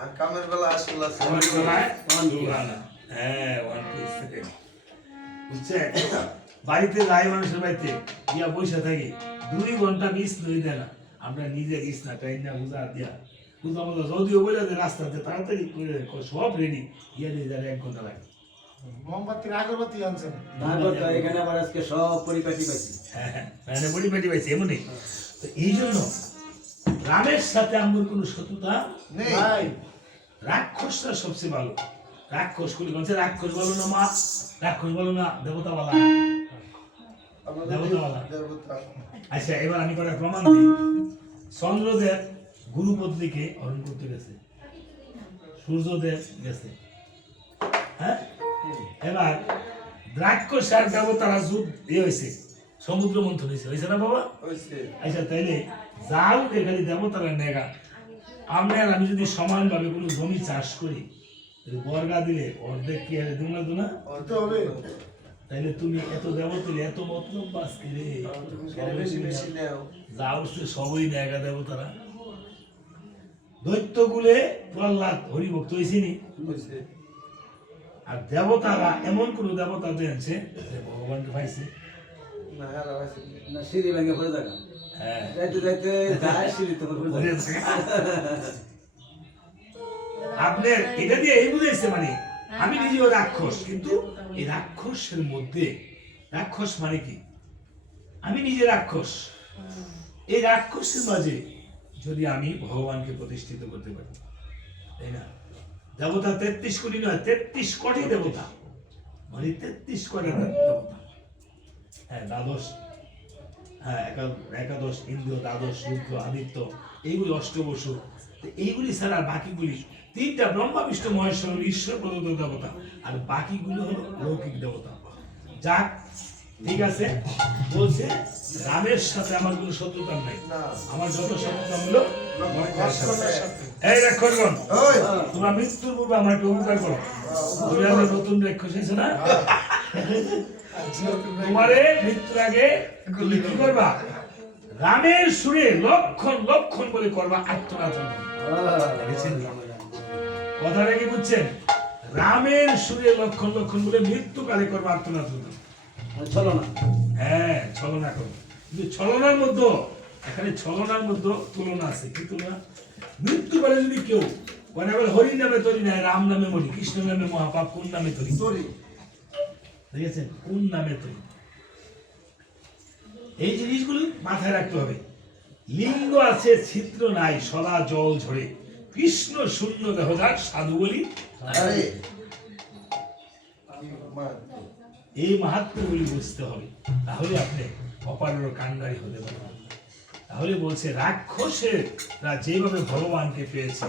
আর কামের বেলা আসলে আছে। আমার গলায় দুর্বা না। হ্যাঁ, one piece থেকে। বুঝছেন? বাড়িতে যাই মানুষের বাড়িতে গিয়া বসে থাকি 2 ঘন্টা মিস লই দেয় না, আমরা নিজে গিস না টাইম না বুঝা দিয়া বুঝা মতো যদিও বলে যে রাস্তাতে তাড়াতাড়ি করে সব রেডি গিয়া দিয়ে যাবে 1 ঘন্টা লাগে। মোমবাতির আগরবাতি আনছেন তারপর তো এখানে আবার আজকে সব পরিপাটি পাইছি। হ্যাঁ, মানে বডি পেটি পাইছে এমনই। তো এই জন্য রামের সাথে আমার কোনো শত্রুতা নেই। ভাই রাক্ষসটা সবচেয়ে ভালো। রাক্ষস গুলি বলছে রাক্ষস বলো না মা, রাক্ষস বলো না দেবতা বলা। আমাদের দেবতাওয়ালা। দেবতা। আচ্ছা, এবার আমি কটা প্রমাণ দিই। চন্দ্রদেব গুরুপত্নীকে হরণ করতে গেছে, সূর্যদেব গেছে। হ্যাঁ, এবার রাক্ষস আর দেবতারা যুদ্ধ হয়েছে, সমুদ্র মন্থন হয়েছে না বাবা? হইছে। আচ্ছা, তাইলে যাও এখানে দেবতারা নেগা, আমি আর আমি যদি সমানভাবে কোনো জমি চাষ করি, বর্গা দিলে অর্ধেক কি হারে দুনা দুনা, তো হবে তাইলে তুমি এত দেবতালে এত মতলব বাস রে, বেশি বেশি নেও। যা উঠছে সবই নেগা দেবতারা। দৈত্যগুলে প্রহ্লাদ হরিভক্ত হয়েছিনি, হইছে। আর দেবতারা এমন কোন দেবতা দেনছে যে ভগবানকে পাইছে। না হারা হইছে। না সিঁড়ি ভেঙে পড়ে থাকা। হ্যাঁ, যাইতে যাইতে যায় সিঁড়ি তো পড়ে বুঝে থাকে। গেছে। আপনার এটা দিয়ে এই বুঝাইছে মানে আমি নিজেও রাক্ষস, কিন্তু এই রাক্ষসের মধ্যে রাক্ষস মানে কি, আমি নিজে রাক্ষস, এই রাক্ষসের মাঝে যদি আমি ভগবানকে প্রতিষ্ঠিত করতে পারি, তাই না? দেবতা 33 কোটি নয়, 33 কোটি দেবতা, মানে 33 কোটি দেবতা। হ্যাঁ, দ্বাদশ, হ্যাঁ একাদশ ইন্দ্র, দ্বাদশ রুদ্র, আদিত্য, এইগুলি অষ্টবসু। তো এইগুলি ছাড়া আর বাকিগুলি 3টা ব্রহ্মা বিষ্ণু মহেশ্বর ঈশ্বর প্রদত্ত দেবতা, আর বাকিগুলো হলো লৌকিক দেবতা। যাক, ঠিক আছে, বলছে রামের সাথে আমার কোনো শত্রুতা নাই, না। আমার যত শত্রুতা হলো লক্ষ্মণের সাথে। এই রাক্ষসগণ, ওই তোমরা মৃত্যুর পূর্বে আমার একটু উপকার করো। তুমি আমার নতুন রাক্ষস এসে না, তোমারে মৃত্যুর আগে তুমি কি করবা, রামের সুরে লক্ষণ লক্ষণ বলে করবা আত্মনাথ। দেখেছেন কথাটা কি বুঝছেন? রামের সুরে লক্ষণ লক্ষণ বলে মৃত্যুকালে করবা আত্মনাথ। চলো না। হ্যাঁ, ছলনা করো, কিন্তু ছলনার মধ্যে এখানে ছলনার মধ্যে তুলনা আছে। কি তুলনা? মৃত্যুকালে যদি কেউ মানে হরি নামে তরি নাই, রাম নামে মরি, কৃষ্ণ নামে মহাপাপ, কোন নামে তরি? তোরি। দেখেছেন কোন নামে তরি? এই জিনিসগুলো মাথায় রাখতে হবে। লিঙ্গ আছে, ছিদ্র নাই, সদা জল ঝরে, কৃষ্ণ শূন্য দেহদার, সাধু বলি। আরে মা এই মাহাত্ম্যগুলি বুঝতে হবে, তাহলে আপনি অপারের কান্ডারি হতে পারবেন। তাহলে বলছে রাক্ষসেরা যেভাবে ভগবানকে পেয়েছে,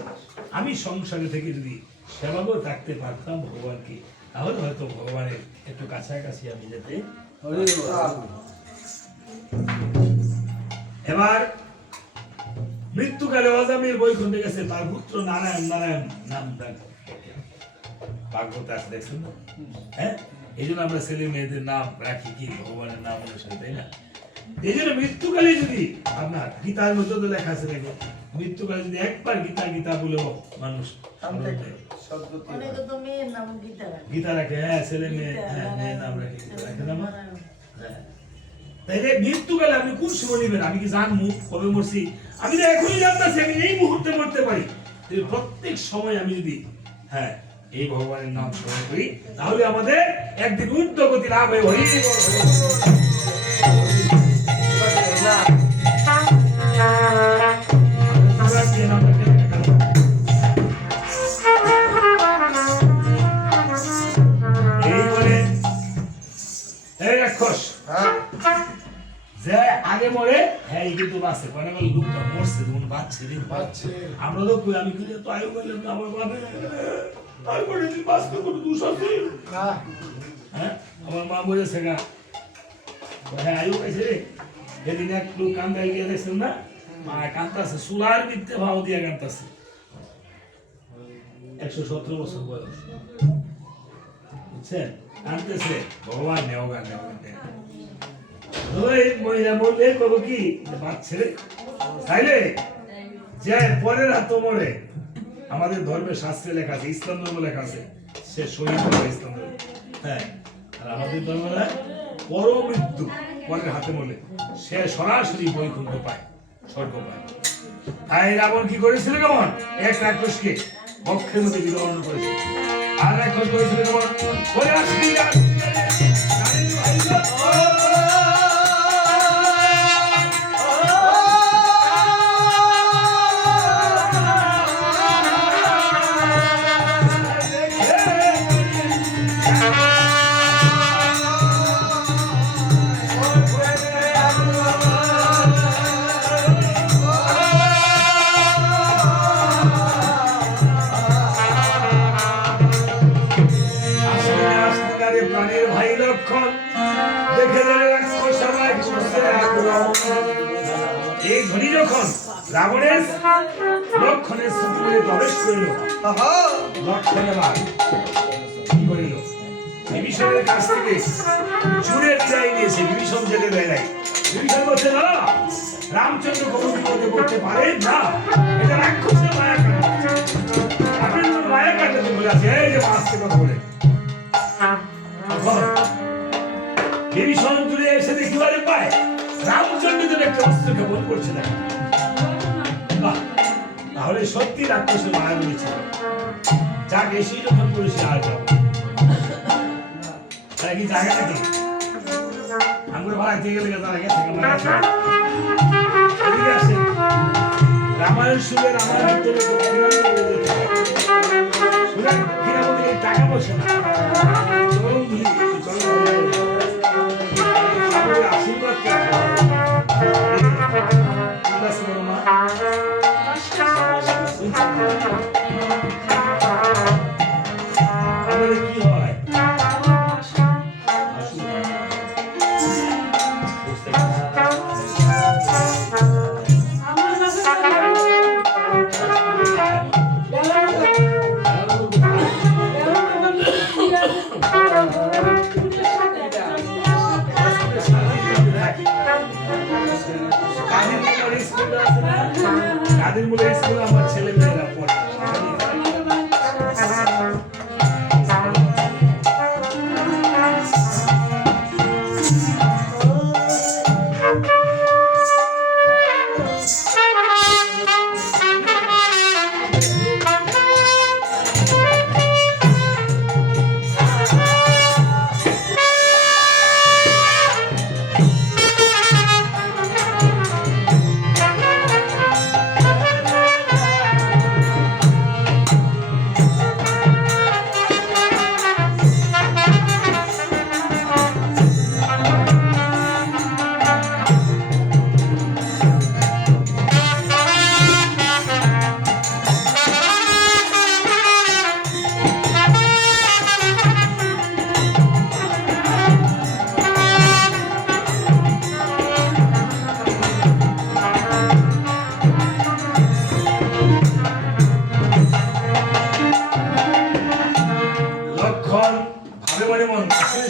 আমি সংসারে থেকে যদি সেবা করে থাকতে পারতাম ভগবানকে, তাহলে হয়তো ভগবানের একটু কাছাকাছি আমি যেতে। হরি বল। এবার মৃত্যুকালে অজামিল বৈকুণ্ঠে গেছে, তার পুত্র নারায়ণ, নারায়ণ নাম ভাগবত আছে, দেখছেন না? হ্যাঁ, এই জন্য আমরা ছেলে মেয়েদের নাম রাখি কি ভগবানের নাম অনুসারে, তাই না? এই জন্য মৃত্যুকালে যদি আপনার গীতার মধ্যে তো লেখা আছে, দেখো মৃত্যুকালে যদি একবার গীতা গীতা বলেও মানুষ স্মরণ করে, সদ্গতি অনেকে তো মেয়ের নাম গীতা রাখে। গীতা রাখে। হ্যাঁ, ছেলে মেয়ে, হ্যাঁ মেয়ের নাম রাখে, রাখে না মা? হ্যাঁ। তাইলে মৃত্যুকালে আপনি কোন সময় নেবেন? আমি কি জানবো কবে মরছি? আমি তো এখনই জানতেছি আমি এই মুহূর্তে মরতে পারি। প্রত্যেক সময় আমি যদি হ্যাঁ এই ভগবানের নাম স্মরণ করি, তাহলে আমাদের একদিন ঊর্ধ্বগতি লাভ হয়ে হরি বল, হরি বল। এই বলে এই রাক্ষস, হ্যাঁ আগে মরে হ্যাঁ এই কিন্তু বাঁচে কয় না বলে লোকটা মরছে যেমন বাঁচছে রে বাচ্চে আমরা তো কই আমি কই তো আয়ু বললাম না আমার বাবা আর করে দিন বাঁচতে কোনো দোষ আছে না হ্যাঁ আমার মা বলেছে গা হ্যাঁ আয়ু কইছে রে যেদিন এক লোক কান্দায় গিয়ে দেখছেন না মা কান্দাছে সুলার বিতে ভাও দিয়া কান্দাছে 117 বছর বয়স বুঝছেন কান্দেছে ভগবান নেওগা ওই মহিলা বললে কব কি বাচ্চা রে তাইলে যে পরের হাত মরে আমাদের ধর্মের শাস্ত্রে লেখা আছে ইসলাম ধর্ম লেখা আছে সে শহীদ হবে ইসলাম ধর্ম হ্যাঁ আর আমাদের ধর্মে পর মৃত্যু পরের হাতে মরলে সে সরাসরি বৈকুণ্ঠ পায় স্বর্গ পায় তাই রাবণ কি করেছিল কেমন এক রাক্ষসকে বক্ষের মধ্যে বিদরণ করেছিল আর রাক্ষস করেছিল কেমন বলে আসবি প্রাণের ভাই লক্ষণ দেখে এই ধ্বনি যখন রাবণের লক্ষণের সঙ্গে প্রবেশ করিল লক্ষণ এবার কি করিল বিভীষণের কাছ থেকে জুড়ে বিদায় নিয়েছে বিভীষণ যেতে দেয় নাই বিভীষণ বলছে না রামচন্দ্র কোনো বিপদে পড়তে পারে না এটা রাক্ষসের মায়া কাণ্ড আপনি মায়া কাণ্ডতে বলে আছে এই যে মাসকে কথা বলে বিভীষণ দূরে এসে দেখিবারে পায় রামচন্দ্র একটা অস্ত্রকে বল করছে না তাহলে সত্যি রাক্ষসের মায়া রয়েছে যাকে সেই রকম করেছে আর যাবো তারা কি জায়গা নাকি আমরা ভাড়া দিয়ে গেলে তারা গেছে রামায়ণ শুনে রামায়ণ টাকা পয়সা না আশীর্বাদ আমাদের কি হয় কাদের বলে স্কুলে আমার ছেলে মেয়েরা পড়ে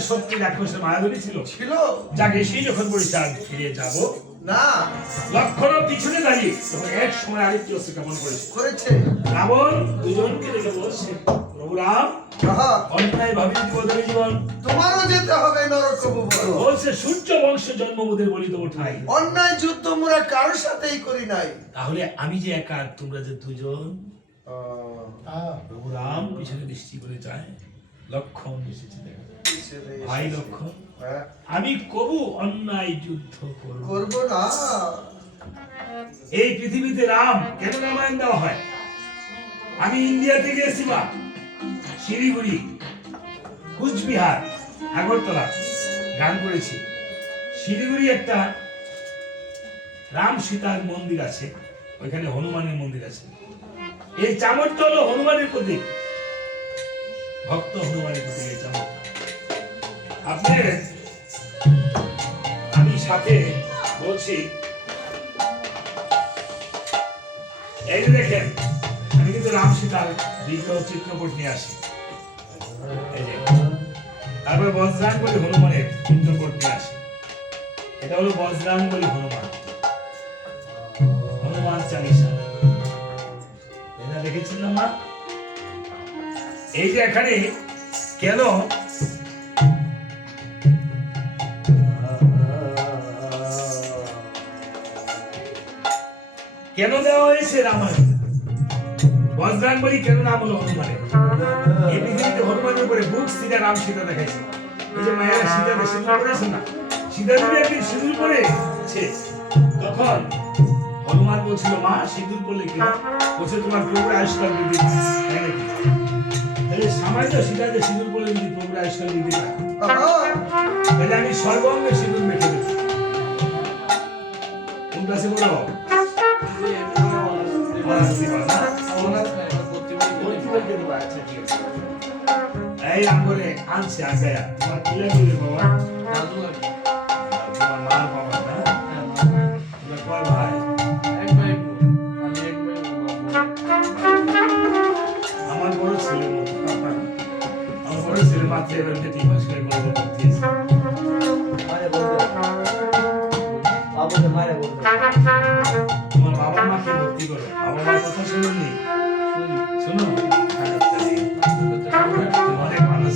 সত্যি রাক্ষসের মায়াবলী ছিল যাকে সেই যখন বলেছে আর ফিরে যাব না লক্ষণ পিছনে দাঁড়িয়ে তখন এক সময় আরেকটি অস্ত্র কেমন করেছে রাবণ দুজনকে দেখে বলছে প্রভু রাম অন্যায় ভাবে জীবন তোমারও যেতে হবে নরকভূবন বলছে সূর্য বংশ জন্ম মোদের বলিত ওঠাই অন্যায় যুদ্ধ মোরা কারোর সাথেই করি নাই তাহলে আমি যে একা তোমরা যে দুজন প্রভু রাম পিছনে দৃষ্টি করে যায় লক্ষণ এসেছে ভাই লক্ষণ আমি কবু অন্যায় যুদ্ধ করব না এই পৃথিবীতে রাম কেন রামায়ণ দেওয়া হয় আমি ইন্ডিয়া থেকে এসেছি বা শিলিগুড়ি কুচবিহার আগরতলা গান করেছি শিলিগুড়ি একটা রাম সীতার মন্দির আছে, ওইখানে হনুমানের মন্দির আছে। এই চামচটা হলো হনুমানের প্রতীক, ভক্ত হনুমানের প্রতীক এই চামচ। আপনি আমি সাথে বলছি, এই যে দেখেন আমি কিন্তু রাম সীতার বিগ্রহ চিত্রপট নিয়ে আসি, এই যে তারপরে বজ্রাঙ্গলি হনুমানের চিত্রপট নিয়ে আসি। এটা হলো বজ্রাঙ্গলি হনুমান, হনুমান চালিসা, এটা দেখেছেন না? এই যে এখানে কেন কেন দেওয়া হয়েছে রামায়ণ? বজ্রাঙ্গলি কেন নাম হলো হনুমানের? এই পৃথিবীতে হনুমানের উপরে বুক সীতা রাম সীতা দেখাইছে। এই যে মায়েরা সীতাকে সিঁদুর পরেছে না, সীতা দেবী একদিন সিঁদুর পরেছে, তখন হনুমান বলছিল মা সিঁদুর পরলে কি হয়? বলছে তোমার প্রভুর আয়ুষ্কাল বৃদ্ধি পায়। তাই নাকি? তাহলে সামান্য সীতাকে সিঁদুর পরলে যদি প্রভুর আয়ুষ্কাল বৃদ্ধি পায়, তাহলে আমি সর্বাঙ্গে সিঁদুর মেখে দেবো। কোন ক্লাসে বলো? এই আমরে আনছে আগায়া তোমার কিলা দিলে বাবা তোমার মা বাবা না তোমরা কয় ভাই? আমার বড় ছেলে আমার বড় ছেলে মাত্র এবার 3 মাস করে বড় ভর্তি হয়েছে। তোমার বাবা মাকে ভর্তি করো, বাবা মার কথা শুনুনি? শুনো অনেক মানুষ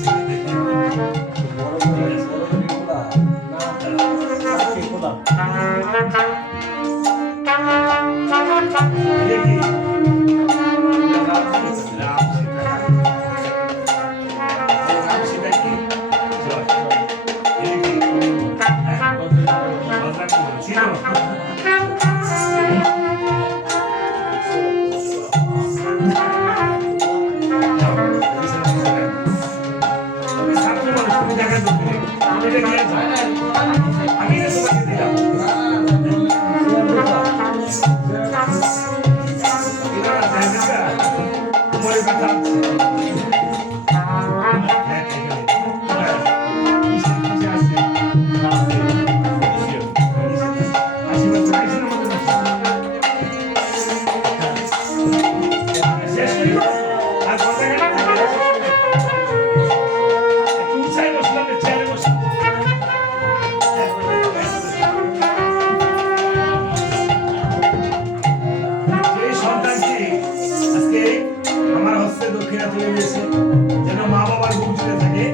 যেন মা বাবার বুক জুড়ে থাকে,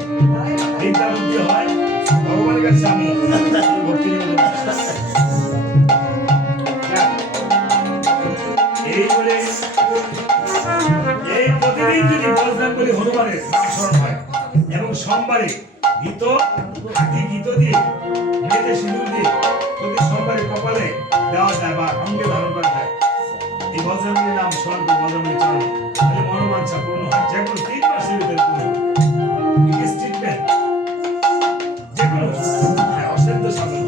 বিদ্যা বুদ্ধি হয়, ভগবানের কাছে আমি ভক্তি এই বলে এই প্রতিদিন যদি বজ্রাঙ্গলি হনুমানের নাম স্মরণ হয় এবং সোমবারে গীত হাতি গীত দিয়ে মেয়েতে সিঁদুর দিয়ে প্রতি সোমবারে কপালে দেওয়া যায় বা অঙ্গে ধারণ করা যায়, এই বজ্রাঙ্গলির নাম স্মরণ করে বজ্রাঙ্গলি চলে, তাহলে মনোবাঞ্ছা পূর্ণ হয়। যে কোনো 3 মাসের ভিতরে পূর্ণ ট্রিটমেন্ট যে কোনো অসাধ্য সাধন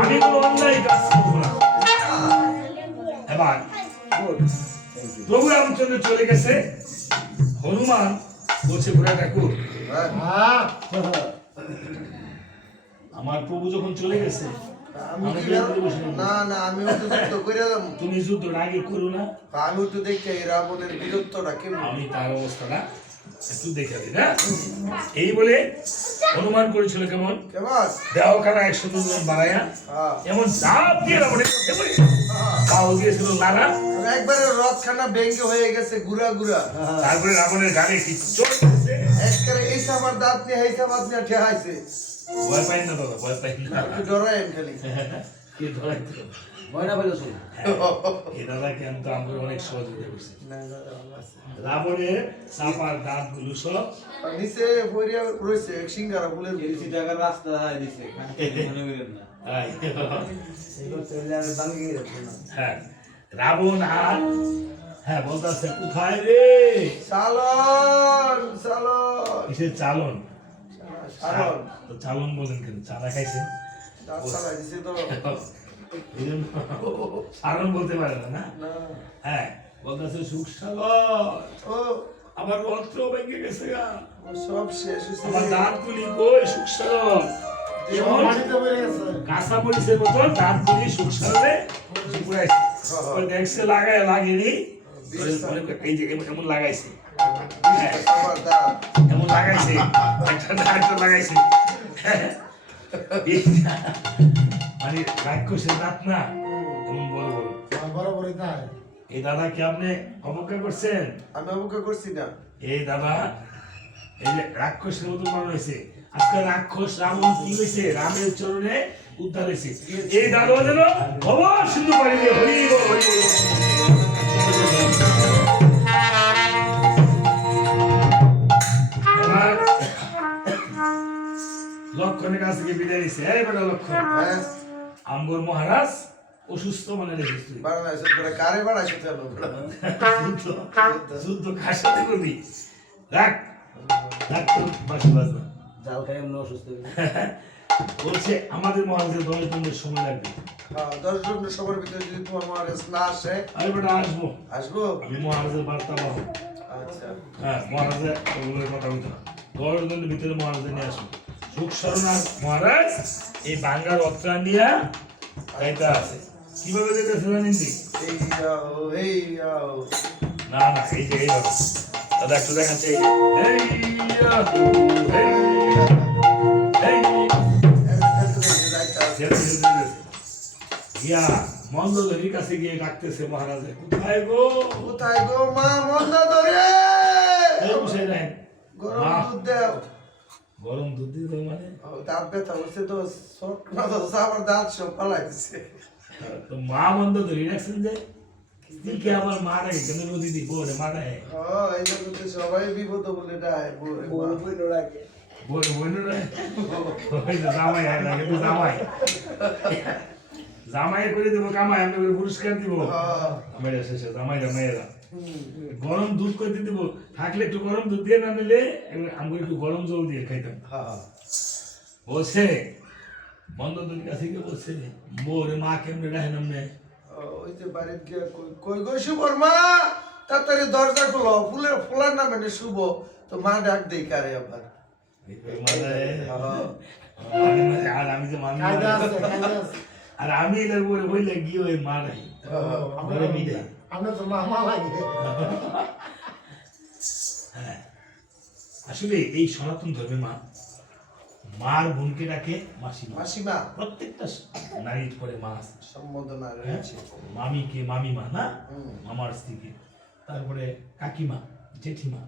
আমি কোনো অন্যায় কাজ করবো না। এবার প্রভু রামচন্দ্র চলে গেছে, হনুমান বলছে বুড়া ঠাকুর আমার প্রভু যখন চলে গেছে তুমি যুদ্ধটা আগে করো না, আমি তো দেখে রাবণের বীরত্বটা কেমন, আমি তার অবস্থাটা একটু দেখে দিই না। এই বলে অনুমান করেছিল কেমন দেহখানা 100 জন বাড়াইয়া এমন চাপ দিয়ে রাবণের মধ্যে পড়ে পাও দিয়েছিল লাগা, একবারে রথখানা ভেঙে হয়ে গেছে গুড়া গুড়া। তারপরে রাবণের গানে কি চোট দিয়েছে, একবারে এই সামার দাঁত নিয়ে এই সামার নিয়ে ঠেহাইছে। ভয় পাই না দাদা, ভয় পাই না, একটু ডরায়েন খালি কি ধরাইতে ভয় না পেলে শুন এই দাদাকে আমি তো আমাকে অনেক সহযোগিতা করছি। রাবণের চাপার দাঁতগুলো সব নিচে পড়িয়া রয়েছে সিঙ্গারা ফুলের এলসি টাকার রাস্তা দিছে মনে করেন না হ্যাঁ রাবণ আর হ্যাঁ বলতেছে কোথায় রে চালন চালন কিসের চালন চালন তো চালন বলেন কেন চাঁদা খাইছেন দাঁত চালাই দিছে তো এই জন্য সারণ বলতে পারে না না না হ্যাঁ বলতেছে সুখ সাগর ও আমার রত্র ভেঙে গেছে গা আমার সব শেষ আমার হয়েছে দাঁত গুলি কই সুখ সাগর মাটিতে পড়ে গেছে কাঁচা পড়িছে মতন দাঁত গুলি সুখ সাগরে ঝুপুরাইছে ওই দেখছে লাগায় লাগেনি এই যে এমন লাগাইছে হ্যাঁ, আমার দাঁত এমন লাগাইছে একটা লাগাইছে মানে রাক্ষসের দাঁত না এমন বড় বড় বরাবরই তাই এই দাদা কি আপনি অপেক্ষা করছেন আমি অবজ্ঞা করছি না এই দাদা এই যে রাক্ষসের মতো মনে হয়েছে আজকে রাক্ষস রাবণ কি হয়েছে রামের চরণে উদ্ধার হয়েছে এই দাদা যেন ভগবান সিন্ধু পারি দিয়ে হরি বল, হরি বল। এবার লক্ষণের কাছ থেকে বিদায় নিছে এই বেটা লক্ষণ হ্যাঁ আম্বর মহারাজ অসুস্থ মনে রেখেছিস তুই বাড়াইছো করে কারে বাড়াইছো কেন যুদ্ধ কার সাথে করবি রাখ রাখ তোর বাসি বাজনা জাল খাই এমনি অসুস্থ হয়ে গেছে। বলছে আমাদের মহারাজের 10 দিনের সময় লাগবে 10 জনের সবার ভিতরে যদি তোমার মহারাজ না আসে আমি বেটা আসবো আসবো আমি মহারাজের বার্তা পাবো আচ্ছা হ্যাঁ মহারাজের ওগুলোর কথা বলতে না 10 দিনের ভিতরে মহারাজের নিয়ে আসবো সুখ শরণার মহারাজ এই বাঙ্গার অত্রা নিয়ে যাইতে আছে কিভাবে যেতেছে জানেন কি এই আও না না এই যে এই হবে দাদা একটু দেখাচ্ছে এই ইয়া মন্দোদরির কাছে গিয়ে ডাকতেছে মহারাজে কোথায় গো কোথায় গো মা মন্দ ধরে এই বসে নেন গরম মা। দুধ দাও গরম দুধ দিতে মানে দাঁত ব্যথা হচ্ছে তো শর্ট না তো আমার দাঁত সব পালাই দিচ্ছে তো মা মন্দোদরি রাখছেন যে স্ত্রীকে আবার মা রাখে কেন নদী দি বোরে মা রাখে এই জন্য তো সবাই বিপদ বলে ডায় বলে বোর বোন রাখে ওই তো জামাই হয় না কিন্তু জামাই জামাই করে দেবো কামাই আমি ওকে পুরস্কার দিব আমার শেষে জামাই জামাইয়েরা গরম দুধ করে দিব থাকলে একটু গরম দুধ দিয়ে না নিলে আমি একটু গরম জল দিয়ে খাইতাম বলছে মন্দোদরির কাছে গিয়ে বলছে বোরে মা কেমনে রাখেন আমনে ওই যে বাড়িতে গিয়ে কই গো শুভর মা তাড়াতাড়ি দরজা খোলো ফুলের নামে নে শুভ তো মা ডাক দেই কারে আবার আর আমি যে মামি কায়দা আছে কায়দা আছে আর আমি এলার বলে বললে গিয়ে ওই মা নাই ঘরে মিটাই আমরা তো মামা লাগে হ্যাঁ আসলে এই সনাতন ধর্মে মা মার বোনকে ডাকে মাসিমা মাসিমা প্রত্যেকটা নারীর পরে মা আছে সম্বোধনা হ্যাঁ? রয়েছে মামিকে মামিমা না মামার স্ত্রীকে তারপরে কাকিমা জেঠিমা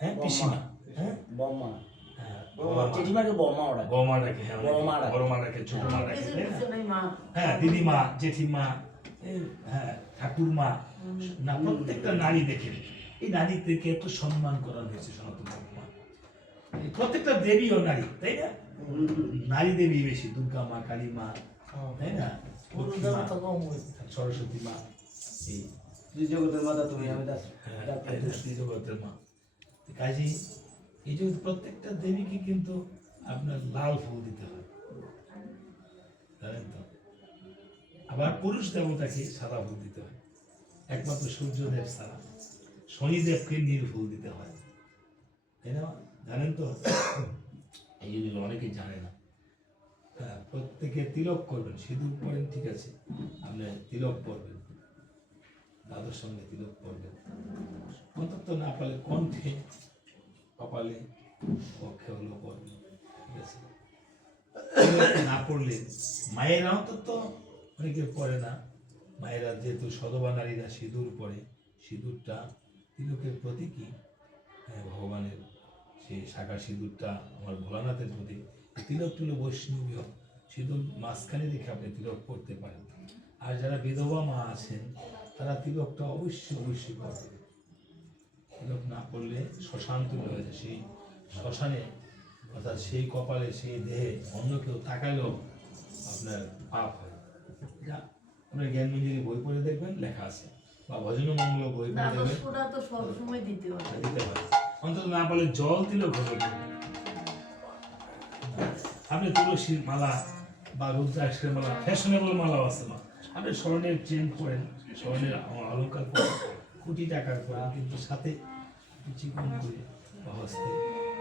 হ্যাঁ পিসিমা হ্যাঁ বম্মা হ্যাঁ, জেঠিমাকে বম্মা ওরা বৌমা ডাকে হ্যাঁ বড় মা ডাকে। বড় মা ডাকে ছোট মা ডাকে কিছু তাই না? কিছু নেই মা হ্যাঁ দিদিমা জেঠিমা হ্যাঁ ঠাকুরমা না প্রত্যেকটা নারী দেখে এই নারীদেরকে এত সম্মান করা হয়েছে সনাতন ধর্মে এই প্রত্যেকটা দেবীও নারী তাই না নারী দেবী বেশি দুর্গা মা কালী মা তাই না লক্ষ্মী মা, তো কম হয়েছে সরস্বতী মা এই তুই জগতের মাতা তুমি আমি দাস শ্রী জগতের মা কাজী এই যে প্রত্যেকটা দেবীকে কিন্তু আপনার লাল ফুল দিতে হয় জানেন তো আবার পুরুষ দেবতাকে সাদা ফুল দিতে হয় একমাত্র সূর্যদেব ছাড়া শনিদেবকে নীল ফুল দিতে হয় তাই না জানেন তো এই জিনিসগুলো অনেকেই জানে না হ্যাঁ প্রত্যেকে তিলক করবেন সিঁদুর পরেন ঠিক আছে আপনি তিলক পরবেন দাদার সঙ্গে তিলক পরবেন অন্তত না পারলে কণ্ঠে কপালে পক্ষে হলো পরবেন ঠিক আছে তিলক না পড়লে মায়েরা অন্তত অনেকে পড়ে না মায়েরা যেহেতু সধবা নারীরা সিঁদুর পরে সিঁদুরটা তিলকের প্রতীকী ভগবানের সেই শাখা সিঁদুরটা আমার ভোলানাথের প্রতীক তিলক তুলো বৈষ্ণবীয় সিঁদুর মাঝখানে রেখে আপনি তিলক পড়তে পারেন আর যারা বিধবা মা আছেন তারা তিলকটা অবশ্যই অবশ্যই পড়বে তিলক না পড়লে শ্মশান তুলে হয়ে যায় সেই শ্মশানে অর্থাৎ সেই কপালে সেই দেহে অন্য কেউ তাকালেও আপনার পাপ হয় যা আপনার জ্ঞান মঞ্জুরি বই পড়ে দেখবেন লেখা আছে, বা ভজন মঙ্গল বই পড়ে দেখবেন দ্বাদশটা তো সবসময় দিতে হয়। দিতে পারে। অন্তত না পারলে জল দিলেও ঘটে। আপনি তুলসীর মালা বা রুদ্রাক্ষের মালা, ফ্যাশনেবল মালাও আছে মা, আপনি স্বর্ণের চেন পরেন, স্বর্ণের অলঙ্কার পরেন, কোটি টাকার পরেন, কিন্তু সাথে চিকন করে বা হস্তে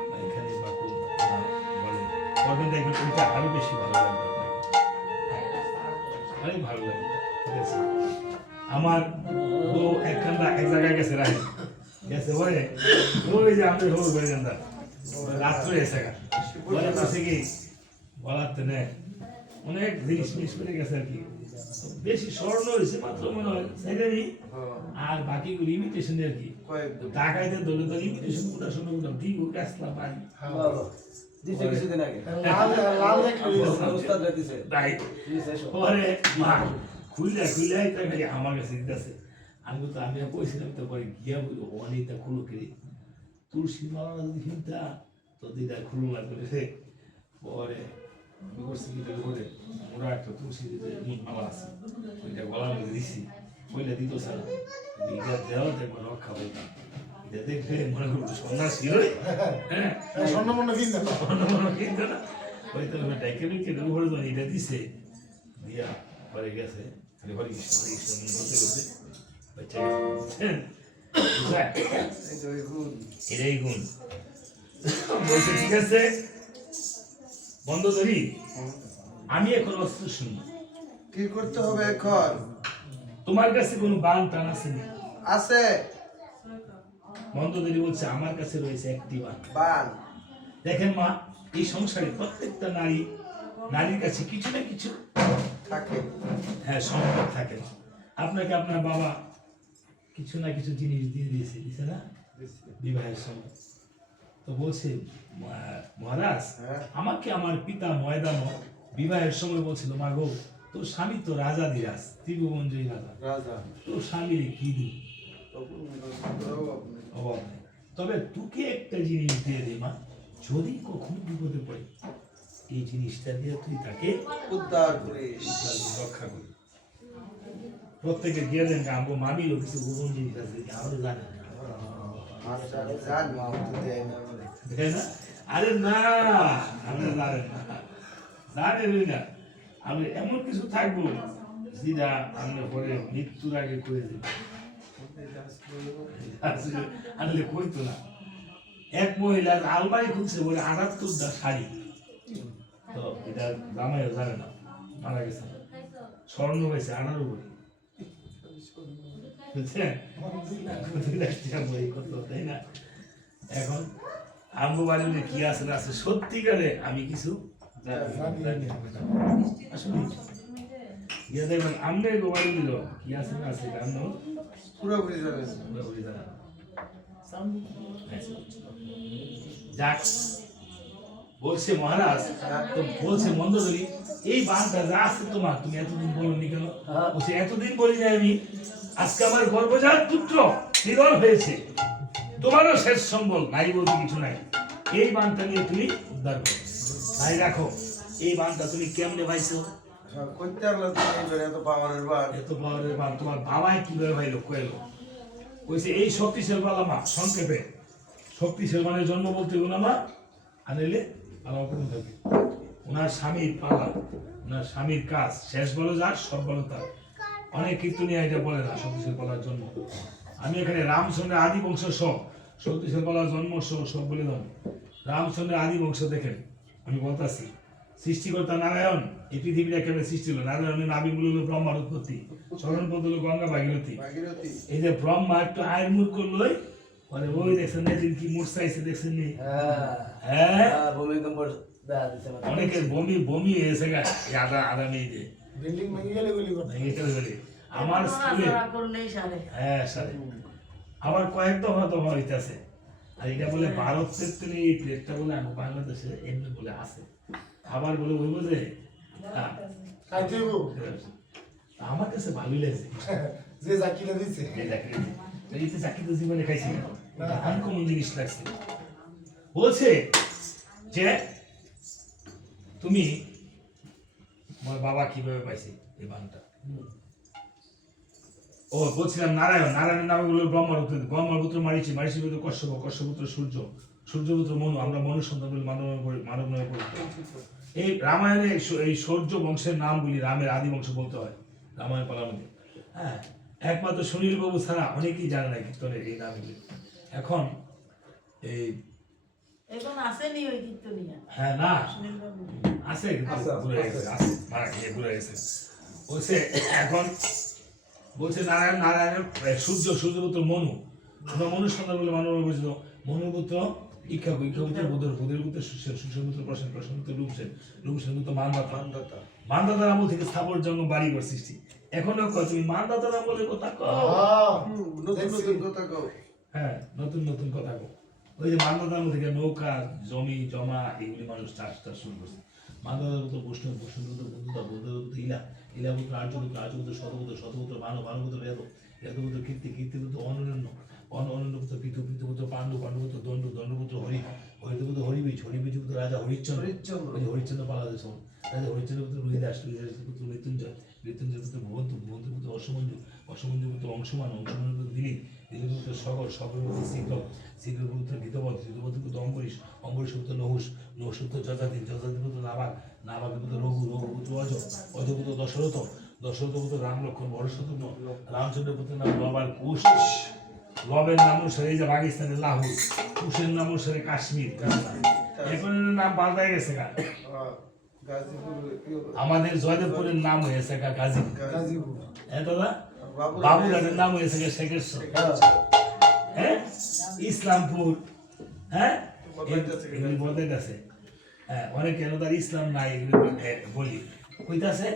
বা এখানে বা কোন বলে করবেন, দেখবেন ওইটা আরো বেশি ভালো লাগবে আপনাকে, আরো ভালো লাগবে। ঠিক আছে, আমার বউ একখানটা এক জায়গায় গেছে রাখি গেছে বলে ওই যে আমাদের হবু বেরেন্দা রাত্রে এসে গা বলে বসে কি বলার তো নেই, অনেক জিনিস মিস করে গেছে আর কি, বেশি স্বর্ণ হয়েছে মাত্র মনে হয় সেটারই, আর বাকিগুলো ইমিটেশন আর কি, কয়েক টাকাইতে দলে তো ইমিটেশন কোটা শুনে কোটা দিব গাছলা পাই বাবা দিছে কিছুদিন আগে লাল লাল দেখলে উস্তাদ দিছে তাই দিছে সব পরে মা খুললে খালি আমার কাছে দিতেছে, আমি তো আমি কইছিলাম তো পরে গিয়া অনেকটা খুলো কিরে তুলসী মালা যদি কিনতা তো দিদা খুলো লাগবে রে, পরে আমি করছি কি করে ওরা একটা তুলসী মালা আছে ওইটা গলার মধ্যে দিছি, ওইটা দিত স্যার দিদা দেওয়া দেখবো রক্ষা পাইতাম, এটা দেখবে মনে করবো সন্ন্যাসী হই, হ্যাঁ স্বর্ণ মনে কিনতে না মনে কিন্তু না ওই তো ডাইকে ডুকে উপরে তো এটা দিছে দিয়া পরে গেছে খালি হরি কৃষ্ণ বলতে বলতে বাচ্চা গেছে বুঝছেন? বুঝলেন? এটাই গুণ বলছে ঠিক আছে বন্ধ ধরি, আমি এখন অস্ত্র শুনি, কি করতে হবে এখন? তোমার কাছে কোনো বান টান আছে না? আছে বন্ধ ধরি বলছে আমার কাছে রয়েছে একটি বান। বান দেখেন মা, এই সংসারে প্রত্যেকটা নারীর কাছে কিছু না কিছু থাকে। হ্যাঁ সম্পদ থাকে। আপনাকে আপনার বাবা কিছু না কিছু জিনিস দিয়ে দিছে না বিবাহের সময়, তো বলছে মহারাজ হ্যাঁ। আমাকে আমার পিতা ময়দান বিবাহের সময় বলছিল মা গো তোর স্বামী তো রাজা দিরাজ ত্রিভুবনজয়ী রাজা, রাজা তোর স্বামীর কি দিই তখন অভাব নেই, তবে তোকে একটা জিনিস দিয়ে দে মা, যদি কখনো বিপদে পড়ে এই জিনিসটা দিয়ে তুই তাকে উদ্ধার করিস। রক্ষা করি। প্রত্যেকে গিয়ে দেন আমগো মামিরও কিছু গোপন জিনিস আছে আমাদের জানে না, মাস্টার জানি কিন্তু দেয় না বলে। তাই না? আরে না আপনি জানেন না, জানেনই না, আমি এমন কিছু থাকবো যেটা আমরা পরে মৃত্যুর আগে করে দেব, আসলে কইতো না। এক মহিলার আলমারি খুলছে বলে ৭৮টা শাড়ি, তো এটা জামাইও জানে না, মারা গেছে, স্বর্ণ হয়েছে 18 ভরি, বুঝছেন? তাই না? এখন আমগো বাড়িতে কি আছে না আছে সত্যিকারে আমি কিছু জানি না। আসলে ইয়া দেখবেন আমনে গোবাড়ি দিল কি আছে না আছে আমনো পুরোপুরি যাবে। পুরোপুরি জানা না। যাক বলছে মহারাজ, তো বলছে মন্দোদরি এই বানটা যা আছে তোমার তুমি এতদিন বলনি কেন? বলছে এতদিন বলি না আমি, আজকে আমার গর্ভজাত পুত্র নিধন হয়েছে, তোমারও শেষ সম্বল নাই বলতে কিছু নাই, এই বানটা নিয়ে তুমি উদ্ধার করো, তাই রাখো। এই বানটা তুমি কেমনে পাইছো? করতে পারলো তো এইবার এত পাওয়ারের বান। এত পাওয়ারের বান তোমার বাবাই কিভাবে ভাইলো কইলো? কইছে এই শক্তিশাল বালামা, সংক্ষেপে শক্তিশাল মানে জন্ম বলতে গুলো মা আনিলে পালা কোনো থাকে, ওনার স্বামীর পালা, ওনার স্বামীর কাজ শেষ বলো যার সব বলো তার, অনেক কীর্তনিয়া এটা বলে না শক্তিশাল পালার জন্ম। আমি এখানে রামচন্দ্রের আদি বংশ সব শক্তিশাল পালার জন্ম সব বলে দাও। রামচন্দ্রের আদি বংশ দেখেন, আমি বলতাছি সৃষ্টিকর্তা নারায়ণ এই পৃথিবীটা কেমন সৃষ্টি হলো, নারায়ণের নাভি মূল হলো ব্রহ্মার উৎপত্তি, চরণ পদ হলো গঙ্গা ভাগীরথী। ভাগীরথী এই যে ব্রহ্মা একটু আয়ের মুখ করলোই মানে ওই দেখছেন না দিন কি মূর্ছাইছে দেখছেন নি? হ্যাঁ ভূমিকম্প দেখা দিছে অনেকের বমি হয়েছে গা এই আদা মেয়েতে বিল্ডিং ভেঙে গেলে গুলি করতে ভেঙে গেলে বলে। আমার স্কুলে নড়াচড়া করলেই সারে। হ্যাঁ সারে আবার কয়েক দফা হইতেছে, আর এটা বলে ভারতের থেকে এই প্লেটটা বলে আমার বাংলাদেশে এমনি বলে আছে, আবার বলে ওই বোঝে খাইতে হইব আমার কাছে ভালোই লাগছে। যে জাকিরা দিছে এই চাকরি তো জীবনে খাইছি না, আনকমন জিনিস লাগছে। বলছে যে তুমি আমার বাবা কিভাবে পাইছে এই বানটা, ও বলছিলাম নারায়ণের নামে হলো ব্রহ্মপুত্র মারিচি, মারিচি পুত্র কশ্যপ, কশ্যপুত্র সূর্য, সূর্যপুত্র মনু, আমরা মনু সন্তান বলে মানব নামে পরিচিত। এই রামায়ণে এই সূর্য বংশের নামগুলি রামের আদি বংশ বলতে হয় রামায়ণ পালার মধ্যে। হ্যাঁ, একমাত্র সুনীল বাবু ছাড়া অনেকেই জানে না কীর্তনের এই নামগুলি। এখন এই এখন আসেনি ওই কীর্তনিয়া হ্যাঁ না সুনীল বাবু। আছে কিন্তু আছে, ঘুরে আছে। গেছে, আছে মারা খেয়ে ঘুরে গেছে। বলছে এখন বলছে নারায়ণের সূর্যপুত্র মনু, আমরা মনু সন্তান বলে মানব পরিচিত। মনুর পুত্র ইক্ষাকু, ইক্ষাপুত্র বুধের পুত্র সুষেপুত্র প্রসেন পুত্র রূপসেন, রূপসেন পুত্র মানদাতা, মানদাতা মানদাতার আমল থেকে স্থাপন জন্ম বাড়িঘর সৃষ্টি। এখনো কয় তুমি মানদাতার আমলের কথা কও। নতুন নতুন কথা কও। হ্যাঁ, নতুন নতুন কথা কও। ওই যে মানদাতার আমল থেকে নৌকা জমি জমা এগুলি মানুষ চাষটা শুরু করছে। মানদাতার পুত্র বৈষ্ণব, বৈষ্ণবপুত্র বন্ধুতা, বন্ধুপুত্র ইলাপুত্র আর্যপুত্র, আর্যপুত্র শতপুত্র, শতপুত্র মানব, মানবপুত্র বেদ, বেদপুত্র কীর্তি, কীর্তিপুত্র অনন্য, অনন্যপুত্র পৃথু, পৃথুপুত্র পাণ্ডু, পাণ্ডুপুত্র দণ্ড, দণ্ডপুত্র হরি, হরিপুত্র হরিবীজ, হরিবীজপুত্র রাজা হরিশ্চন্দ্র, হরিশ্চন্দ্র। ওই যে হরিশ্চন্দ্র পালাদেশ রাজা হরিশ্চন্দ্র পুত্র রোহিদাস, রোহিদাস পুত্র মৃত্যুঞ্জয়, মৃত্যুঞ্জয় পুত্র ভবন্তু, ভবন্তু পুত্র অসমঞ্জু, অসমঞ্জু পুত্র অংশমান, অংশমান পুত্র দিলীপ, দিলীপ পুত্র সগর, সগর পুত্র শীঘ্র, শীঘ্র পুত্র ঘৃতবধ, ঘৃতবধ পুত্র অম্বরীশ, অম্বরীশ পুত্র নহুষ, নহুষ পুত্র যজাতি, যজাতি পুত্র নাবাগ, নাবাগ পুত্র রঘু, রঘু পুত্র অজ, অজ পুত্র দশরথ, দশরথ পুত্র রাম লক্ষ্মণ, বড়শত্রুঘ্ন, রামচন্দ্র পুত্র নাম লবার কুশ, লবের নাম অনুসারে এই যে পাকিস্তানের লাহোর, কুশের নাম অনুসারে কাশ্মীর, এখন নাম পাল্টাই গেছে গা। গাজীপুর আমাদের জয়দেবপুরের নাম হয়েছে গা গাজীপুর। গাজীপুর হ্যাঁ দাদা, বাবুর বাবুঘাটের নাম হয়েছে গা শেখেশ্বর। হ্যাঁ, ইসলামপুর, হ্যাঁ এগুলি বদলাইতেছে। হ্যাঁ, অনেক কেন তার ইসলাম নাই এগুলি বলি কইতাছে।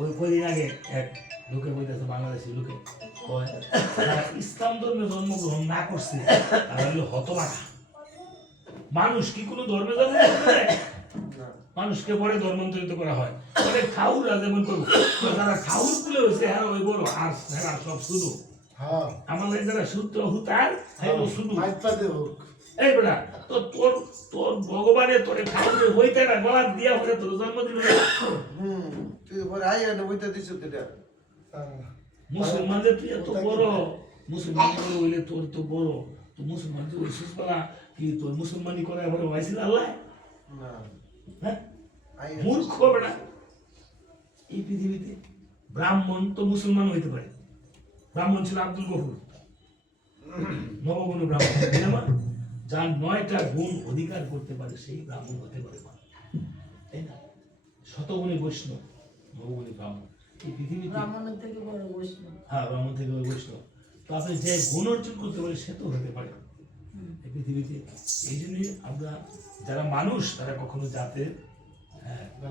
ওই কদিন আগে এক লোকে কইতাছে, বাংলাদেশি লোকে কয়, যারা ইসলাম ধর্মে জন্মগ্রহণ না করছে তারা হলো হতভাগা। মানুষ কি কোনো ধর্মে জন্মগ্রহণ করে? মানুষকে পরে ধর্মান্তরিত করা হয়। পরে খাউরা যেমন করবো, যারা খাউর তুলে হয়েছে হ্যাঁ ওই বড়, আর হ্যাঁ সব শুধু হ্যাঁ আমাদের যারা সূত্র হুতার হ্যাঁ শুধু মাইপা দেব এই বেটা তো তোর তোর ভগবানের তোরে খাউরে হইতে না গলা দিয়া হয়ে তোর জন্মদিন হলো। তুই পরে আইয়া না বইতে দিছ তুইটা মুসলমানদের তুই এত বড়, মুসলমান বড় হইলে তোর তো বড়, তো মুসলমান তুই ওই সুসপালা কি তোর মুসলমানি করে বড় হয়েছিল আল্লাহ? না হ্যাঁ, আইয়া মূর্খ বেটা। এই পৃথিবীতে ব্রাহ্মণ তো মুসলমান হইতে পারে। ব্রাহ্মণ ছিল আব্দুল গফুর, নবগুণ ব্রাহ্মণ, তাই না মা? যার 9টা গুণ অধিকার করতে পারে সেই ব্রাহ্মণ হতে পারে মা, তাই না? শতগুণী বৈষ্ণব, নবগুণী ব্রাহ্মণ। এই পৃথিবীতে ব্রাহ্মণের থেকে বড় বৈষ্ণব। হ্যাঁ, ব্রাহ্মণ থেকে ওই বৈষ্ণব। তো আপনি যে গুণ অর্জন করতে পারে সে তো হতে পারে এই পৃথিবীতে। এই জন্যই আমরা যারা মানুষ তারা কখনো জাতের